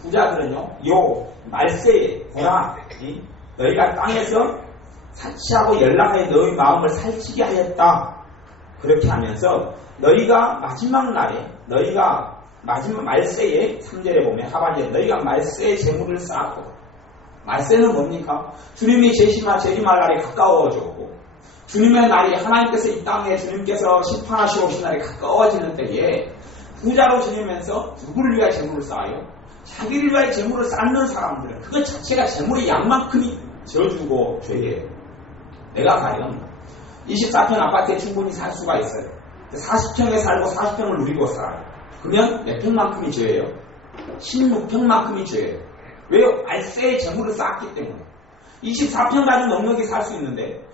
부자들은요 요 말세에 보라 너희가 땅에서 사치하고 연락하여 너희 마음을 살찌게 하였다. 그렇게 하면서 너희가 마지막 날에 마지막 말세에 3절에 보면 하반절에 너희가 말세에 재물을 쌓고 말세는 뭡니까? 주님이 재림할 날이 가까워졌고 주님의 날이 하나님께서 이 땅에 주님께서 심판하시러 오신 날이 가까워지는 때에 부자로 지내면서 누구를 위하여 재물을 쌓아요? 자기를 위하여 재물을 쌓는 사람들은 그것 자체가 재물의 양만큼이 저주고 죄예요. 내가 과연 24평 아파트에 충분히 살 수가 있어요. 40평에 살고 40평을 누리고 살아요. 그러면 몇 평만큼이 죄예요? 16평만큼이 죄예요. 왜요? 말세에 재물을 쌓았기 때문에. 24평 가진 넉넉히 살 수 있는데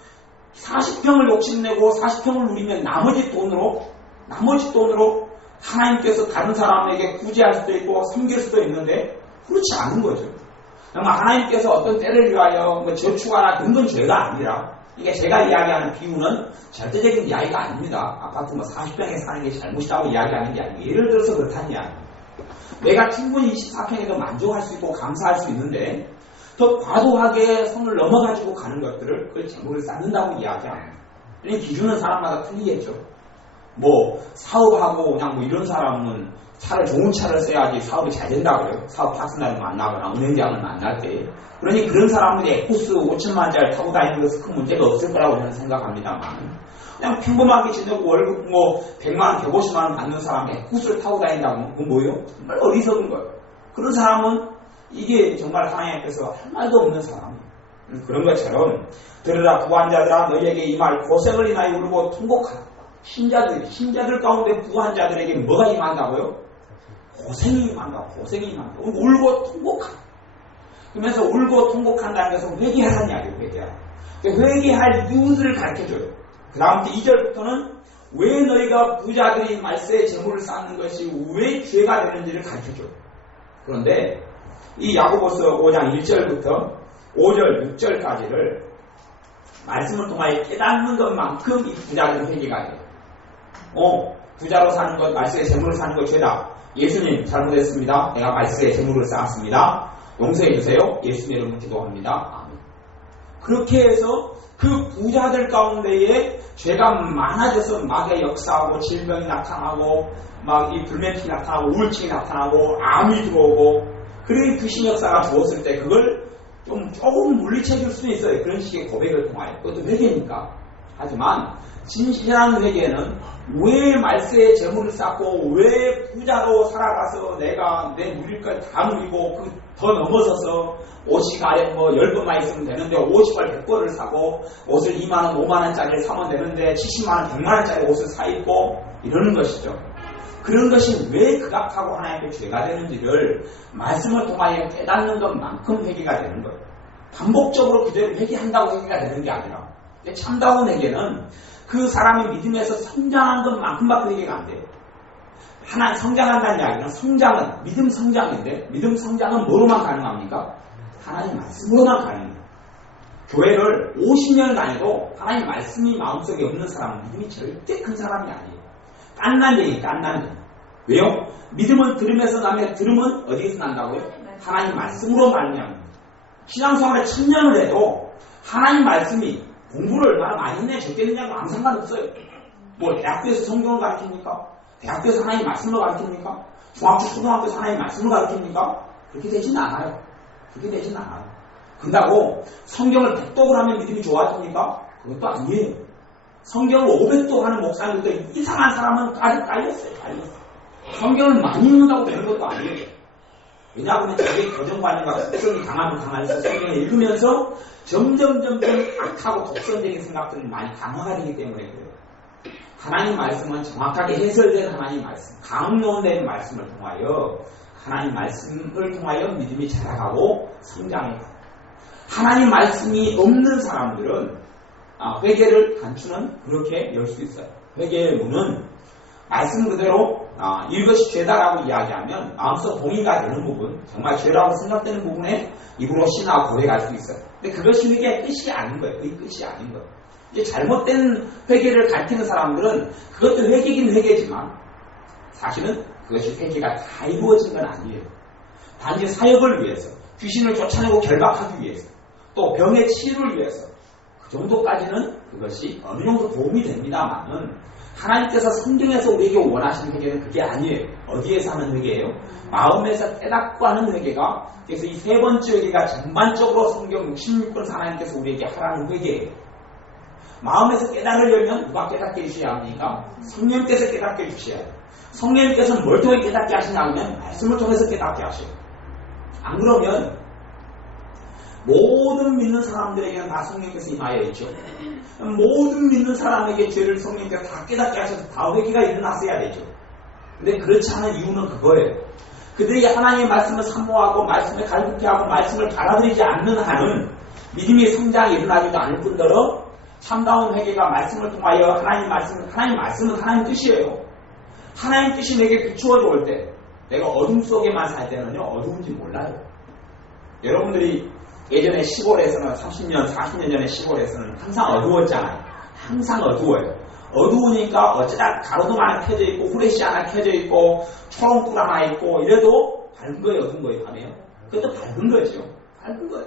40평을 욕심내고 40평을 누리면 나머지 돈으로 하나님께서 다른 사람에게 구제할 수도 있고 섬길 수도 있는데 그렇지 않은 거죠. 하나님께서 어떤 때를 위하여 저축하나 그런 건 죄가 아니라 이게 제가 이야기하는 비유는 절대적인 이야기가 아닙니다. 아파트 40평에 사는 게 잘못이라고 이야기하는 게 아니에요. 예를 들어서 그렇다는 이야기입니다. 내가 충분히 24평에도 만족할 수 있고 감사할 수 있는데 더 과도하게 선을 넘어가지고 가는 것들을 그걸 재물을 쌓는다고 이야기합니다. 기준은 사람마다 틀리겠죠. 사업하고 그냥 이런 사람은 좋은 차를 써야지 사업이 잘 된다고요. 사업 파트너를 만나거나 은행장을 만날 때. 그러니 그런 사람은 에코스 5천만 원짜리 타고 다니는 것은 큰 문제가 없을 거라고 저는 생각합니다만 그냥 평범하게 지내고 월급 100만 원, 150만 원 받는 사람이 에코스를 타고 다닌다고 그건 뭐예요? 정말 어리석은 거예요. 그런 사람은 이게 정말 하나님께서 할 말도 없는 사람이에요. 그런 것처럼 들으라 부한자들아 너희에게 이 말 고생을 인하여 울고 통곡하라. 신자들 가운데 부한 자들에게 뭐가 임한다고요? 고생이 임한다고. 고생이 임한다고. 울고 통곡하라. 그러면서 울고 통곡한다는 것은 회개하라는 이야기예요. 회개하라. 회개할 이유들을 가르쳐줘요. 그 다음 2절부터는 왜 너희가 부자들이 말세에 재물을 쌓는 것이 왜 죄가 되는지를 가르쳐줘요. 그런데 이 야고보서 5장 1절부터 5절 6절까지를 말씀을 통하여 깨닫는 것만큼 이 부자들은 회개가 돼요. 부자로 사는 것, 말세에 재물을 사는 것 죄다. 예수님 잘못했습니다. 내가 말세에 재물을 쌓았습니다. 용서해 주세요. 예수님 이름으로 기도합니다. 아멘. 그렇게 해서 그 부자들 가운데에 죄가 많아져서 막에 역사하고 질병이 나타나고 이 불면증이 나타나고 우울증이 나타나고 암이 들어오고 그런 그 신역사가 주었을 때 그걸 조금 물리쳐 줄 수는 있어요. 그런 식의 고백을 통하여. 그것도 회개니까. 하지만 진실한 회개는 왜 말세에 재물을 쌓고 왜 부자로 살아가서 내가 내 누릴 걸 다 누리고 더 넘어서서 옷이 가령 10번만 있으면 되는데 50월 100벌을 사고 옷을 2만원 5만원짜리를 사면 되는데 70만원 100만원짜리 옷을 사 입고 이러는 것이죠. 그런 것이 왜 극악하고 하나님께 죄가 되는지를 말씀을 통하여 깨닫는 것만큼 회개가 되는 거예요. 반복적으로 그대로 회개한다고 회개가 되는 게 아니라 참다운 회개는 그 사람이 믿음에서 성장한 것만큼밖에 회개가 안 돼요. 하나 성장한다는 이야기는 성장은 믿음 성장인데 믿음 성장은 뭐로만 가능합니까? 하나님 말씀으로만 가능해요. 교회를 50년 다녀도 하나님 말씀이 마음속에 없는 사람은 믿음이 절대 큰 사람이 아니에요. 깐난 얘기, 깐난 얘기. 왜요? 믿음은 들으면서 나면 들음은 어디에서 난다고요? 하나님 말씀으로 말미암는 거예요. 신앙생활을 1000년을 해도 하나님 말씀이 공부를 얼마나 많이 했냐 적겠느냐고 아무 상관없어요. 대학교에서 성경을 가르칩니까? 대학교에서 하나님 말씀을 가르칩니까? 중학교, 초등학교에서 하나님 말씀을 가르칩니까? 그렇게 되진 않아요. 그렇게 되진 않아요. 그런다고 성경을 100독을 하면 믿음이 좋아집니까? 그것도 아니에요. 성경을 500독 하는 목사님도 이상한 사람은 깔렸어요. 성경을 많이 읽는다고 되는 것도 아니에요. 왜냐하면 자기 교정관념과 특성이 강하면 강할수록 성경을 읽으면서 점점 악하고 독선적인 생각들이 많이 강화가 되기 때문에 그래요. 하나님 말씀은 정확하게 해설된 하나님 말씀, 강론된 말씀을 통하여 하나님 말씀을 통하여 믿음이 자라가고 성장해가고 하나님 말씀이 없는 사람들은 회개를 감추는 그렇게 열 수 있어요. 회개의 문은 말씀 그대로 이것이 죄다라고 이야기하면 마음속 동의가 되는 부분, 정말 죄라고 생각되는 부분에 입으로 신하고 고백할 수 있어요. 근데 그것이 회개의 끝이 아닌 거예요. 그게 끝이 아닌 거예요. 이제 잘못된 회개를 가르치는 사람들은 그것도 회개긴 회개지만 사실은 그것이 회개가 다 이루어진 건 아니에요. 단지 사역을 위해서, 귀신을 쫓아내고 결박하기 위해서, 또 병의 치유를 위해서 그 정도까지는 그것이 어느 정도 도움이 됩니다만은 하나님께서 성경에서 우리에게 원하시는 회개는 그게 아니에요. 어디에서 하는 회개예요? 마음에서 깨닫고 하는 회개가, 그래서 이 세 번째 회개가 전반적으로 성경 66권 하나님께서 우리에게 하라는 회개예요. 마음에서 깨달으려면 누가 깨닫게 해주셔야 합니까? 성령께서 깨닫게 해주셔야 해요. 성령께서는 뭘 통해 깨닫게 하시냐면 말씀을 통해서 깨닫게 하셔요. 안 그러면 모든 믿는 사람들에게는 다 성령께서 임하여 있죠. 모든 믿는 사람에게 죄를 성령께서 다 깨닫게 하셔서 다 회개가 일어났어야 되죠. 근데 그렇지 않은 이유는 그거예요. 그들이 하나님의 말씀을 사모하고 말씀을 갈급해 하고 말씀을 받아들이지 않는 한은 믿음의 성장이 일어나지도 않을 뿐더러 참다운 회개가 말씀을 통하여 하나님 말씀은 하나님 뜻이에요. 하나님 뜻이 내게 비추어져 올 때, 내가 어둠 속에만 살 때는요, 어두운지 몰라요. 여러분들이 예전에 시골에서는 30년, 40년 전에 시골에서는 항상 어두웠잖아요. 항상 어두워요. 어두우니까 어쩌다 가로등 하나 켜져 있고 후레쉬 하나 켜져 있고 초롱불 하나 있고 이래도 밝은 거예요, 어두운 거예요, 밤에요? 그것도 밝은 거죠. 밝은 거예요.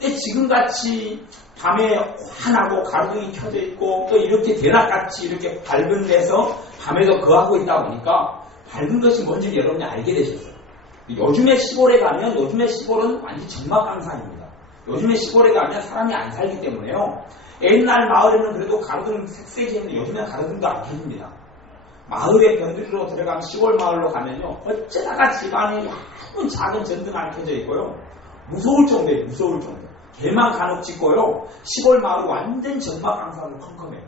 근데 지금같이 밤에 환하고 가로등이 켜져 있고 또 이렇게 대낮같이 이렇게 밝은 데서 밤에도 거하고 있다 보니까 밝은 것이 뭔지 여러분이 알게 되셨어요. 요즘에 시골에 가면 요즘에 시골은 완전 정막강산입니다. 요즘에 시골에 가면 사람이 안 살기 때문에요. 옛날 마을에는 그래도 가로등 색색이었는데 요즘엔 가로등도 안 켜집니다. 마을에 변두리로 들어가면 시골 마을로 가면요. 어쩌다가 집안에 얇은 작은 전등 안 켜져 있고요. 무서울 정도예요. 무서울 정도. 개만 간혹 짓고요. 시골 마을이 완전 정막강산으로 컴컴해요.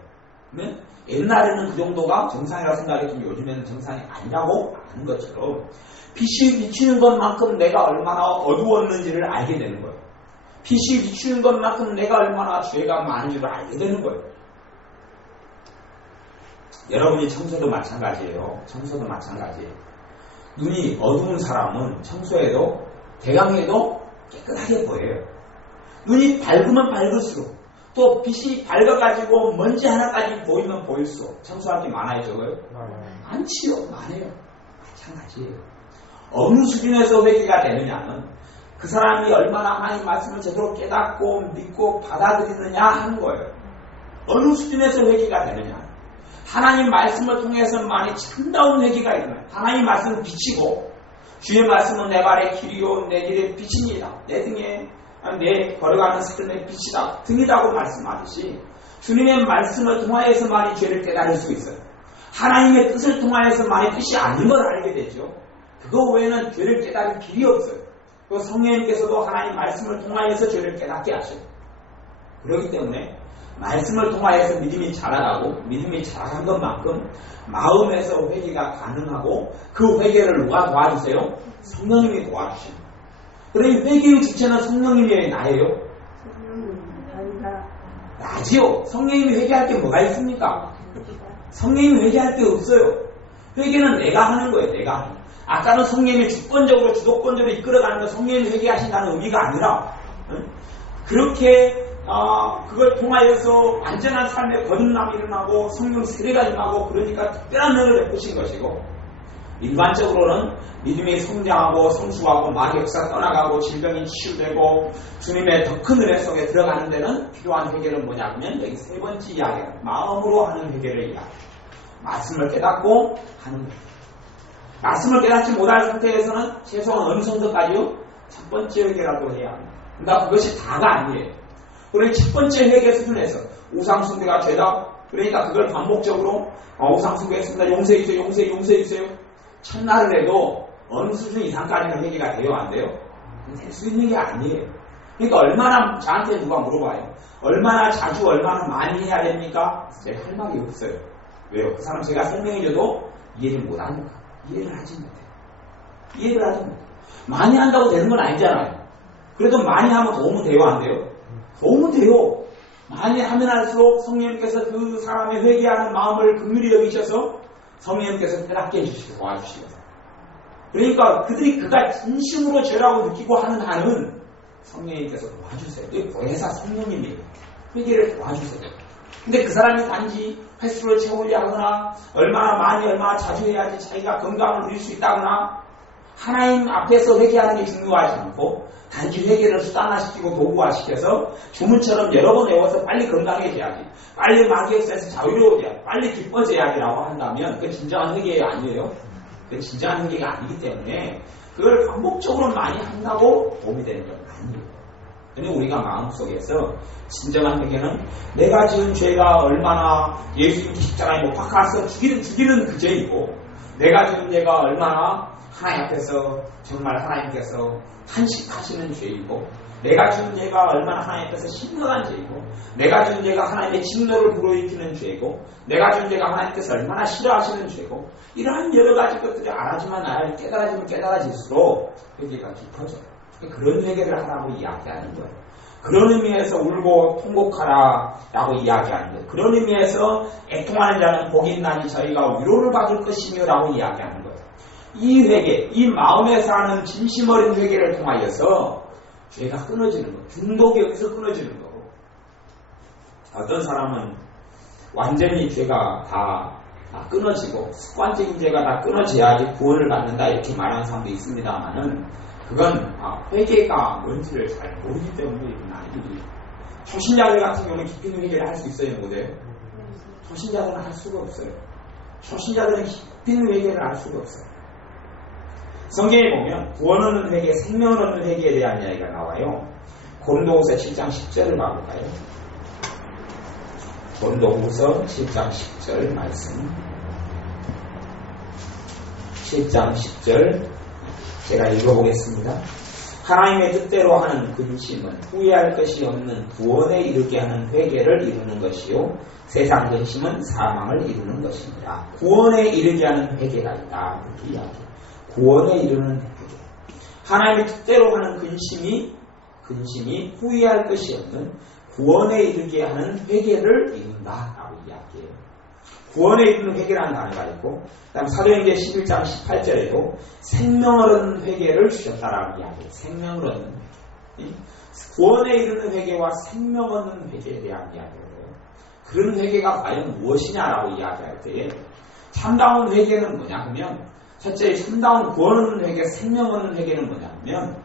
그러면 옛날에는 그 정도가 정상이라고 생각했지만 요즘에는 정상이 아니라고 아는 것처럼 빛이 비치는 것만큼 내가 얼마나 어두웠는지를 알게 되는 거예요. 빛이 비추는 것만큼 내가 얼마나 죄가 많은 줄 알게 되는 거예요. 여러분이 청소도 마찬가지예요. 청소도 마찬가지예요. 눈이 어두운 사람은 청소해도 대강해도 깨끗하게 보여요. 눈이 밝으면 밝을수록 또 빛이 밝아가지고 먼지 하나까지 보이면 보일수록 청소할 게 많아요, 저거요? 많지요, 많아요. 마찬가지예요. 어느 수준에서 회개가 되느냐는 그 사람이 얼마나 하나님 말씀을 제대로 깨닫고 믿고 받아들이느냐 하는 거예요. 어느 수준에서 회개가 되느냐. 하나님 말씀을 통해서만이 참다운 회개가 있는 하나님 말씀을 비치고 주의 말씀은 내 발의 길이요 내 길의 빛입니다. 내 등에 내 걸어가는 삶의 빛이다. 등이라고 말씀하듯이 주님의 말씀을 통하여서만이 죄를 깨달을 수 있어요. 하나님의 뜻을 통하여서만이 뜻이 아닌 걸 알게 되죠. 그거 외에는 죄를 깨달을 길이 없어요. 또 성령님께서도 하나님 말씀을 통하여서 죄를 깨닫게 하셔요. 그렇기 때문에 말씀을 통하여서 믿음이 자라나고 믿음이 자라간 것만큼 마음에서 회개가 가능하고 그 회개를 누가 도와주세요? 성령님이 도와주십니다. 그러니 회개의 주체는 성령님이 나예요? 나지요. 성령님이 회개할 게 뭐가 있습니까? 성령님이 회개할 게 없어요. 회개는 내가 하는 거예요. 내가 하는 거예요. 아까는 성령님이 주권적으로 주도권적으로 이끌어가는 건 성령님이 회개하신다는 의미가 아니라 그렇게 그걸 통하여서 완전한 삶의 거듭남이 일어나고 성령 세례가 일어나고 그러니까 특별한 은혜를 베푸신 것이고 일반적으로는 믿음이 성장하고 성숙하고 마귀의 역사가 떠나가고 질병이 치유되고 주님의 더 큰 은혜 속에 들어가는 데는 필요한 회개는 뭐냐면 여기 세 번째 이야기예요. 마음으로 하는 회개를 이야기해요. 말씀을 깨닫고 하는 거예요. 말씀을 깨닫지 못할 상태에서는 최소한 어느 정도까지요? 첫 번째 회개라도 해야 합니다. 그러니까 그것이 다가 아니에요. 그러니 첫 번째 회개 수준에서 우상숭배가 죄다. 그러니까 그걸 반복적으로 우상숭배했습니다. 용서해주세요. 용서해주세요. 첫날을 해도 어느 수준 이상까지는 회개가 돼요? 안 돼요? 될 수 있는 게 아니에요. 그러니까 얼마나 저한테 누가 물어봐요. 얼마나 자주 얼마나 많이 해야 됩니까? 제가 할 말이 없어요. 왜요? 그 사람 제가 설명해줘도 이해를 못합니다. 이해를 하지 못해요. 많이 한다고 되는 건 아니잖아요. 그래도 많이 하면 도움은 돼요, 안 돼요? 도움은 돼요. 많이 하면 할수록 성령님께서 그 사람의 회개하는 마음을 긍휼히 여기셔서 성령님께서 깨닫게 해주시고 도와주시고 그러니까 그들이 그가 진심으로 죄라고 느끼고 하는 한은 성령님께서 도와주세요. 이 보혜사 성령님이 회개를 도와주세요. 근데 그 사람이 단지 횟수를 채우려 하거나 얼마나 많이 얼마나 자주 해야지 자기가 건강을 누릴 수 있다거나 하나님 앞에서 회개하는 게 중요하지 않고 단지 회개를 수단화시키고 도구화시켜서 주문처럼 여러 번 외워서 빨리 건강해져야지 빨리 마귀의 역사에서 자유로워져야지 빨리 기뻐져야지라고 한다면 그건 진정한 회개가 아니에요. 그건 진정한 회개가 아니기 때문에 그걸 반복적으로 많이 한다고 도움이 되는 건 아니에요. 근데 우리가 마음속에서 진정한 회개는 내가 지은 죄가 얼마나 예수님 십자가에 못 박아서 죽이는 그 죄이고 내가 지은 죄가 얼마나 하나님 앞에서 정말 하나님께서 탄식하시는 죄이고 내가 지은 죄가 얼마나 하나님 앞에서 심각한 죄이고 내가 지은 죄가 하나님의 진노를 불러일으키는 죄이고 내가 지은 죄가 하나님께서 얼마나 싫어하시는 죄고 이러한 여러 가지 것들이 알아지만 나야 깨달아지면 깨달아질수록 회개가 깊어져요. 그런 회개를 하라고 이야기하는 거예요. 그런 의미에서 울고 통곡하라 라고 이야기하는 거예요. 그런 의미에서 애통하는 자는 복이 있나니 저희가 위로를 받을 것이며 라고 이야기하는 거예요. 이 회개, 이 마음에서 하는 진심 어린 회개를 통하여서 죄가 끊어지는 거. 중독이 여기서 끊어지는 거고. 어떤 사람은 완전히 죄가 다 끊어지고 습관적인 죄가 다 끊어져야지 구원을 받는다 이렇게 말하는 사람도 있습니다만은 그건 회개가 뭔지를 잘 모르기 때문에 이런 아이들이 초신자들 같은 경우는 깊이 있는 회개를 할 수 있어요, 못해요? 초신자들은 할 수가 없어요. 초신자들은 깊이 있는 회개를 할 수가 없어요. 성경에 보면 구원 얻는 회개, 생명을 얻는 회개에 대한 이야기가 나와요. 고린도후서 7장 10절을 봐볼까요? 고린도후서 7장 10절 말씀. 7장 10절 제가 읽어보겠습니다. 하나님의 뜻대로 하는 근심은 후회할 것이 없는 구원에 이르게 하는 회개를 이루는 것이요 세상 근심은 사망을 이루는 것입니다. 구원에 이르게 하는 회개가 있다. 그렇게 이야기해요. 구원에 이르는 회개. 하나님의 뜻대로 하는 근심이 후회할 것이 없는 구원에 이르게 하는 회개를 이룬다라고 이야기해요. 구원에 이르는 회개라는 단어가 있고, 그다음 사도행전 11장 18절에도 생명을 얻는 회개를 주셨다라고 이야기해요. 생명을 얻는 회개. 구원에 이르는 회개와 생명 얻는 회개에 대한 이야기를 해요. 그런 회개가 과연 무엇이냐라고 이야기할 때에 참다운 회개는 뭐냐 하면, 첫째 참다운 구원 얻는 회개, 생명 얻는 회개는 뭐냐 하면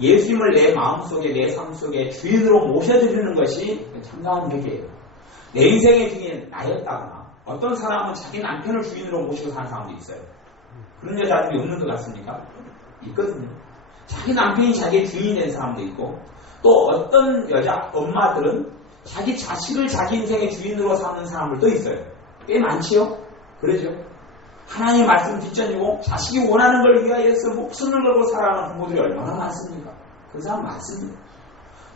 예수님을 내 마음속에, 내 삶 속에 주인으로 모셔드리는 것이 참다운 회개예요. 내 인생의 주인이 나였다거나 어떤 사람은 자기 남편을 주인으로 모시고 사는 사람도 있어요. 그런 여자들이 없는 것 같습니까? 있거든요. 자기 남편이 자기의 주인이 된 사람도 있고, 또 어떤 여자, 엄마들은 자기 자식을 자기 인생의 주인으로 삼는 사람들도 있어요. 꽤 많지요? 그러죠? 하나님의 말씀 뒷전이고 자식이 원하는 걸 위하여서 목숨을 걸고 살아가는 부모들이 얼마나 많습니까? 그런 사람 많습니다.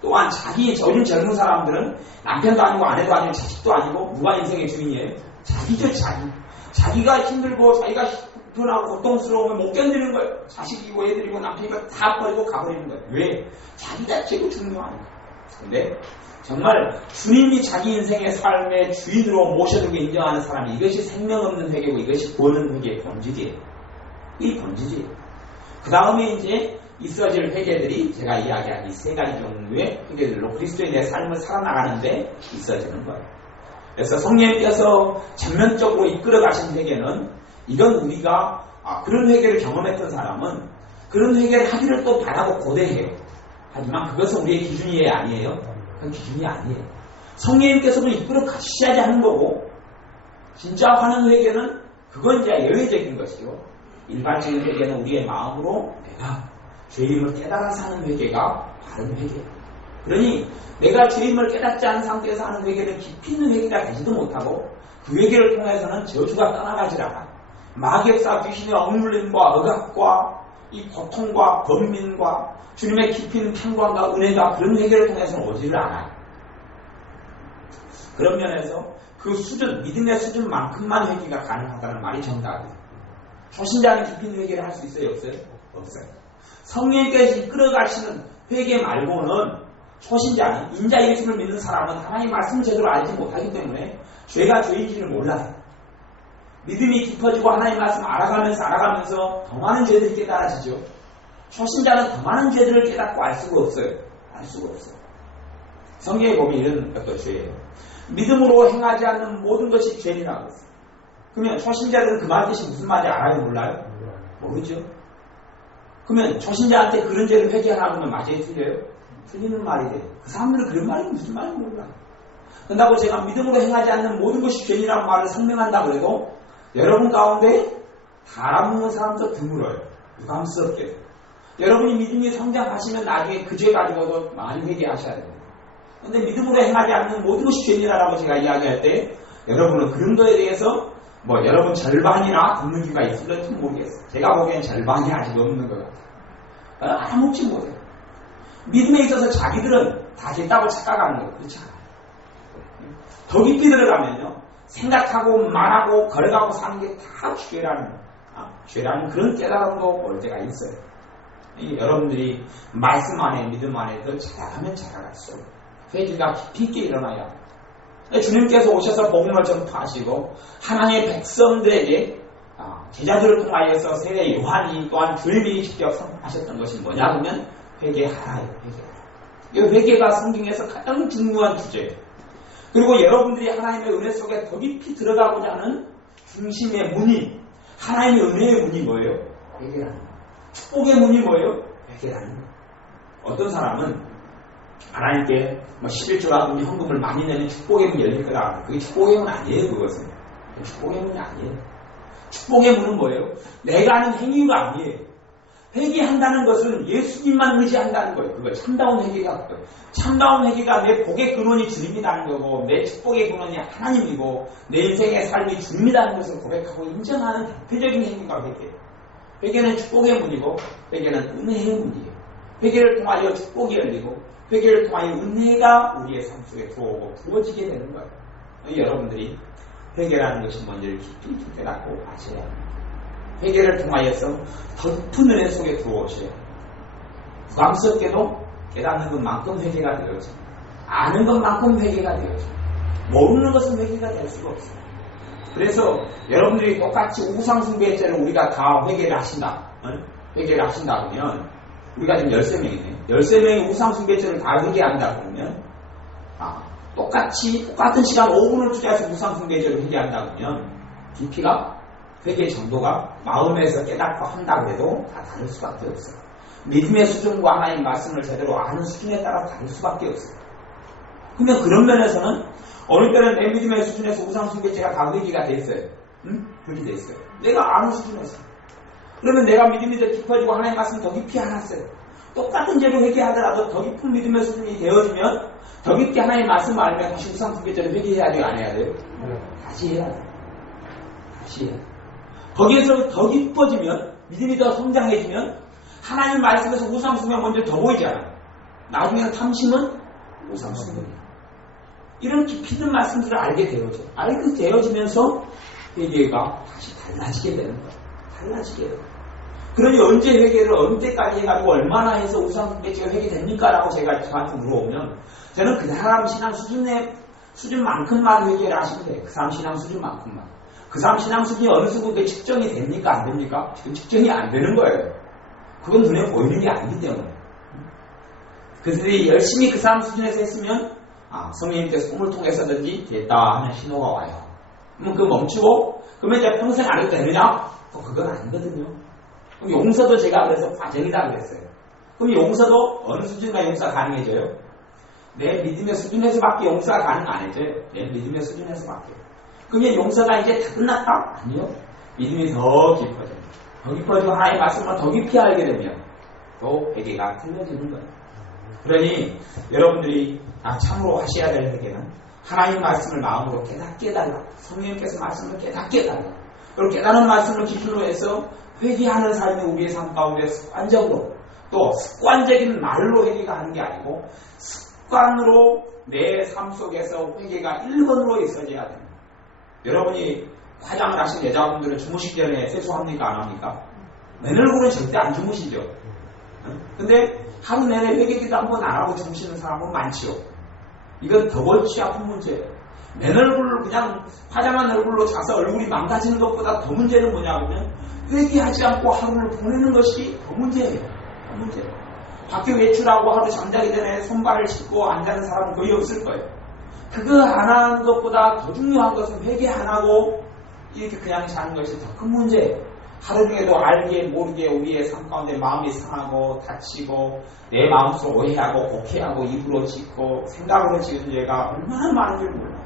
또한 요즘 젊은 사람들은 남편도 아니고 아내도 아니고 자식도 아니고 누가 인생의 주인이에요? 자기죠, 자기. 자기가 힘들고 자기가 불편하고 고통스러우면 못 견디는 거예요. 자식이고 애들이고 남편이고 다 버리고 가버리는 거예요. 왜? 자기가 최고 중요하니까. 근데 정말 주님이 자기 인생의 삶의 주인으로 모셔두고 인정하는 사람이 이것이 생명 없는 회개고 이것이 구원 없는 회개의 본질이에요. 이 본질이에요. 그 다음에 이제 있어질 회개들이 제가 이야기한 이 세 가지 종류의 회개들로 그리스도인의 삶을 살아나가는데 있어지는 거예요. 그래서 성령님께서 전면적으로 이끌어 가신 회개는 이건 우리가 그런 회개를 경험했던 사람은 그런 회개를 하기를 또 바라고 고대해요. 하지만 그것은 우리의 기준이 아니에요. 그건 기준이 아니에요. 성령님께서도 이끌어 가셔야지 하는 거고, 진짜 하는 회개는 그건 이제 예외적인 것이요. 일반적인 회개는 우리의 마음으로 내가 죄임을 깨달아 사는 회개가 바른 회개예요. 그러니 내가 죄임을 깨닫지 않은 상태에서 하는 회개는 깊이 있는 회개가 되지도 못하고 그 회개를 통해서는 저주가 떠나가지 않아. 마귀의 역사, 귀신의 억눌림과 억압과 이 고통과 번민과 주님의 깊이 있는 평강과 은혜가 그런 회개를 통해서는 오지를 않아요. 그런 면에서 그 수준, 믿음의 수준만큼만 회개가 가능하다는 말이 정답이에요. 초신자는 깊이 있는 회개를 할 수 있어요? 없어요? 없어요. 성령께서 이끌어가시는 회개 말고는 초신자는, 인자 예수를 믿는 사람은 하나님의 말씀을 제대로 알지 못하기 때문에 죄가 죄인지를 몰라요. 믿음이 깊어지고 하나님의 말씀을 알아가면서 더 많은 죄들이 깨달아지죠. 초신자는 더 많은 죄들을 깨닫고 알 수가 없어요. 알 수가 없어요. 성경에 보면 이런 것도 죄예요. 믿음으로 행하지 않는 모든 것이 죄니라고 했어요. 그러면 초신자들은 그 말 뜻이 무슨 말인지 알아요? 몰라요? 모르죠. 그러면 초신자한테 그런 죄를 회개하라고 하면 맞아요? 틀려요? 틀리는 말이 돼요. 그 사람들은 그런 말이 무슨 말인지 몰라요. 그런다고 제가 믿음으로 행하지 않는 모든 것이 죄니라고 말을 설명한다고 해도 여러분 가운데 다 알아먹는 사람도 드물어요. 유감스럽게. 여러분이 믿음이 성장하시면 나중에 그 죄 가지고도 많이 회개하셔야 돼요. 그런데 믿음으로 행하지 않는 모든 것이 죄니라고 제가 이야기할 때 여러분은 그런 거에 대해서 여러분 절반이나 듣는 귀가 있을지 모르겠어요. 제가 보기엔 절반이 아직 없는 것 같아요. 알아먹지 못해요. 믿음에 있어서 자기들은 다 됐다고 착각하는 거예요. 그렇지 않아요. 더 깊이 들어가면요. 생각하고 말하고 걸어가고 사는 게 다 죄라는 그런 깨달음도 올 때가 있어요. 여러분들이 말씀 안에 믿음 안에 더 자라가면 자라갈수록 회개가 깊이 있게 일어나야 주님께서 오셔서 복음을 전파하시고 하나님의 백성들에게 제자들을 통하여서 세례 요한이 또한 주님이 직접 선포하셨던 것이 뭐냐 하면 회개하라요. 이 회개가 성경에서 가장 중요한 주제예요. 그리고 여러분들이 하나님의 은혜 속에 더 깊이 들어가고자 하는 중심의 문이, 하나님의 은혜의 문이 뭐예요? 회개라는 거예요. 축복의 문이 뭐예요? 회개라는 거예요. 어떤 사람은 하나님께 11조라든지 헌금을 많이 내면 축복의 문이 열릴 거다. 그게 축복의 문 아니에요. 그것은 축복의 문이 아니에요. 축복의 문은 뭐예요? 내가 하는 행위가 아니에요. 회개한다는 것은 예수님만 의지한다는 거예요. 그거 참다운 회개가 그거예요. 참다운 회개가 내 복의 근원이 주님이라는 거고, 내 축복의 근원이 하나님이고, 내 인생의 삶이 주님이라는 것을 고백하고 인정하는 대표적인 행위가 회개예요. 회개는 축복의 문이고, 회개는 은혜의 문이에요. 회개를 통하여 축복이 열리고, 회개를 통하여 은혜가 우리의 삶 속에 들어오고 부어지게 되는 거예요. 여러분들이 회개라는 것이 뭔지를 깊이 깨닫고 아셔야 합니다. 회개를 통하여서 더 깊은 은혜 속에 들어오셔야 합니다. 부담스럽게도 깨닫는 것만큼 회개가 되어져. 아는 것만큼 회개가 되어져. 모르는 것은 회개가 될 수가 없어요. 그래서 여러분들이 똑같이 우상숭배죄를 우리가 다 회개를 하신다. 회개를 하신다 그러면 우리가 지금 13명이네. 13명이 우상숭배죄를 다 회개한다 그러면 똑같은 시간 5분을 투자해서 우상숭배죄를 회개한다 그러면 깊이가 회개 정도가 마음에서 깨닫고 한다 그래도 다 다를 수밖에 없어요. 믿음의 수준과 하나님 말씀을 제대로 아는 수준에 따라 다를 수밖에 없어요. 그러면 그런 면에서는 어느 때는 내 믿음의 수준에서 우상숭배죄가 다 회개가 돼 있어요. 그렇게 돼 있어요. 내가 아는 수준에서. 그러면 내가 믿음이 더 깊어지고 하나님 말씀 더 깊이 알았어요. 똑같은 죄로 회개하더라도 더 깊은 믿음의 수준이 되어지면 더 깊게 하나님 말씀을 알면 다시 우상숭배죄를 회개해야 돼요? 안 해야 돼요? 다시 해야 돼요. 다시 해야 돼요. 거기에서 더 깊어지면 믿음이 더 성장해지면 하나님 말씀에서 우상숭배가 먼저 더 보이지 않아요. 나중에는 탐심은 우상숭배예요. 이런 깊이 있는 말씀들을 알게 되어져. 알게 되어지면서 회개가 다시 달라지게 되는 거예요. 달라지게 돼요. 그러니 언제 회개를 언제까지 해가지고 얼마나 해서 우상숭배죄가 회개됩니까? 라고 제가 저한테 물어보면 저는 그 사람 신앙 수준만큼만 회개를 하시면 돼요. 그 사람 신앙 수준만큼만. 그 사람 신앙 수준이 어느 정도 측정이 됩니까? 안 됩니까? 지금 측정이 안 되는 거예요. 그건 눈에 보이는 게 아니기 때문에. 그들이 열심히 그 사람 수준에서 했으면 성령님께서 꿈을 통해서든지 됐다 하는 신호가 와요. 그러면 그거 멈추고 그러면 이제 평생 안 해도 되느냐? 그건 아니거든요. 그럼 용서도 제가 그래서 과정이다 그랬어요. 그럼 용서도 어느 수준과 용서가 가능해져요? 내 믿음의 수준에서밖에 용서가 가능 안 해져요. 내 믿음의 수준에서밖에. 그러면 용서가 이제 다 끝났다? 아니요. 믿음이 더 깊어져요. 더 깊어지고 하나님의 말씀을 더 깊이 알게 되면 또 회개가 틀려지는 거예요. 그러니 여러분들이 참으로 하셔야 될 회개는 하나님 말씀을 마음으로 깨닫게 해달라. 성령님께서 말씀을 깨닫게 해달라. 그리고 깨닫는 말씀을 기준으로 해서 회개하는 삶이 우리의 삶 가운데 습관적으로 또 습관적인 말로 회개가 하는 게 아니고 습관으로 내 삶 속에서 회개가 1번으로 있어져야 됩니다. 여러분이 화장을 하신 여자분들은 주무시기 전에 세수합니까? 안 합니까? 맨 얼굴은 절대 안 주무시죠. 근데 하루 내내 회개기도 한 번 안 하고 주무시는 사람은 많지요. 이건 더 골치 아픈 문제예요. 맨 얼굴로 그냥 화장한 얼굴로 자서 얼굴이 망가지는 것보다 더 문제는 뭐냐면 회개하지 않고 하루를 보내는 것이 더 문제예요. 더 문제예요. 밖에 외출하고 하루 잠자기 전에 손발을 씻고 안 자는 사람은 거의 없을 거예요. 그거 안 하는 것보다 더 중요한 것은 회개 안 하고 이렇게 그냥 자는 것이 더 큰 문제예요. 하루 중에도 알게 모르게 우리의 삶 가운데 마음이 상하고 다치고 내 마음속으로 오해하고 곡해하고 입으로 짓고 생각으로 지은 죄가 얼마나 많은지 몰라요.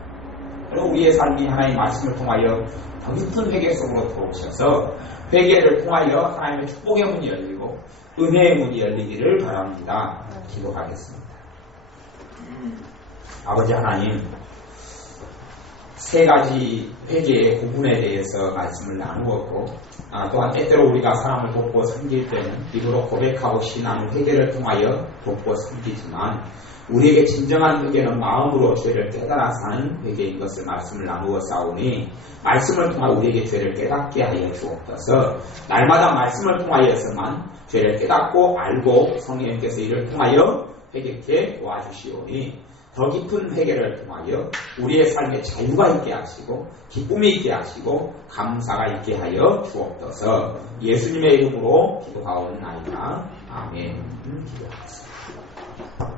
그리고 우리의 삶이 하나님의 말씀을 통하여 더 깊은 회개 속으로 들어오셔서 회개를 통하여 하나님의 축복의 문이 열리고 은혜의 문이 열리기를 바랍니다. 기도하겠습니다. 아버지 하나님, 세 가지 회개의 구분에 대해서 말씀을 나누었고 또한 때때로 우리가 사람을 돕고 섬길 때는 입으로 고백하고 신앙 회개를 통하여 돕고 섬기지만 우리에게 진정한 회개는 마음으로 죄를 깨달아 사는 회개인 것을 말씀을 나누어 싸우니 말씀을 통하여 우리에게 죄를 깨닫게 하여 주옵소서. 날마다 말씀을 통하여서만 죄를 깨닫고 알고 성령님께서 이를 통하여 회개케 도와주시오니 더 깊은 회개를 통하여 우리의 삶에 자유가 있게 하시고 기쁨이 있게 하시고 감사가 있게 하여 주옵소서. 예수님의 이름으로 기도하옵나이다. 아멘. 기도하겠습니다.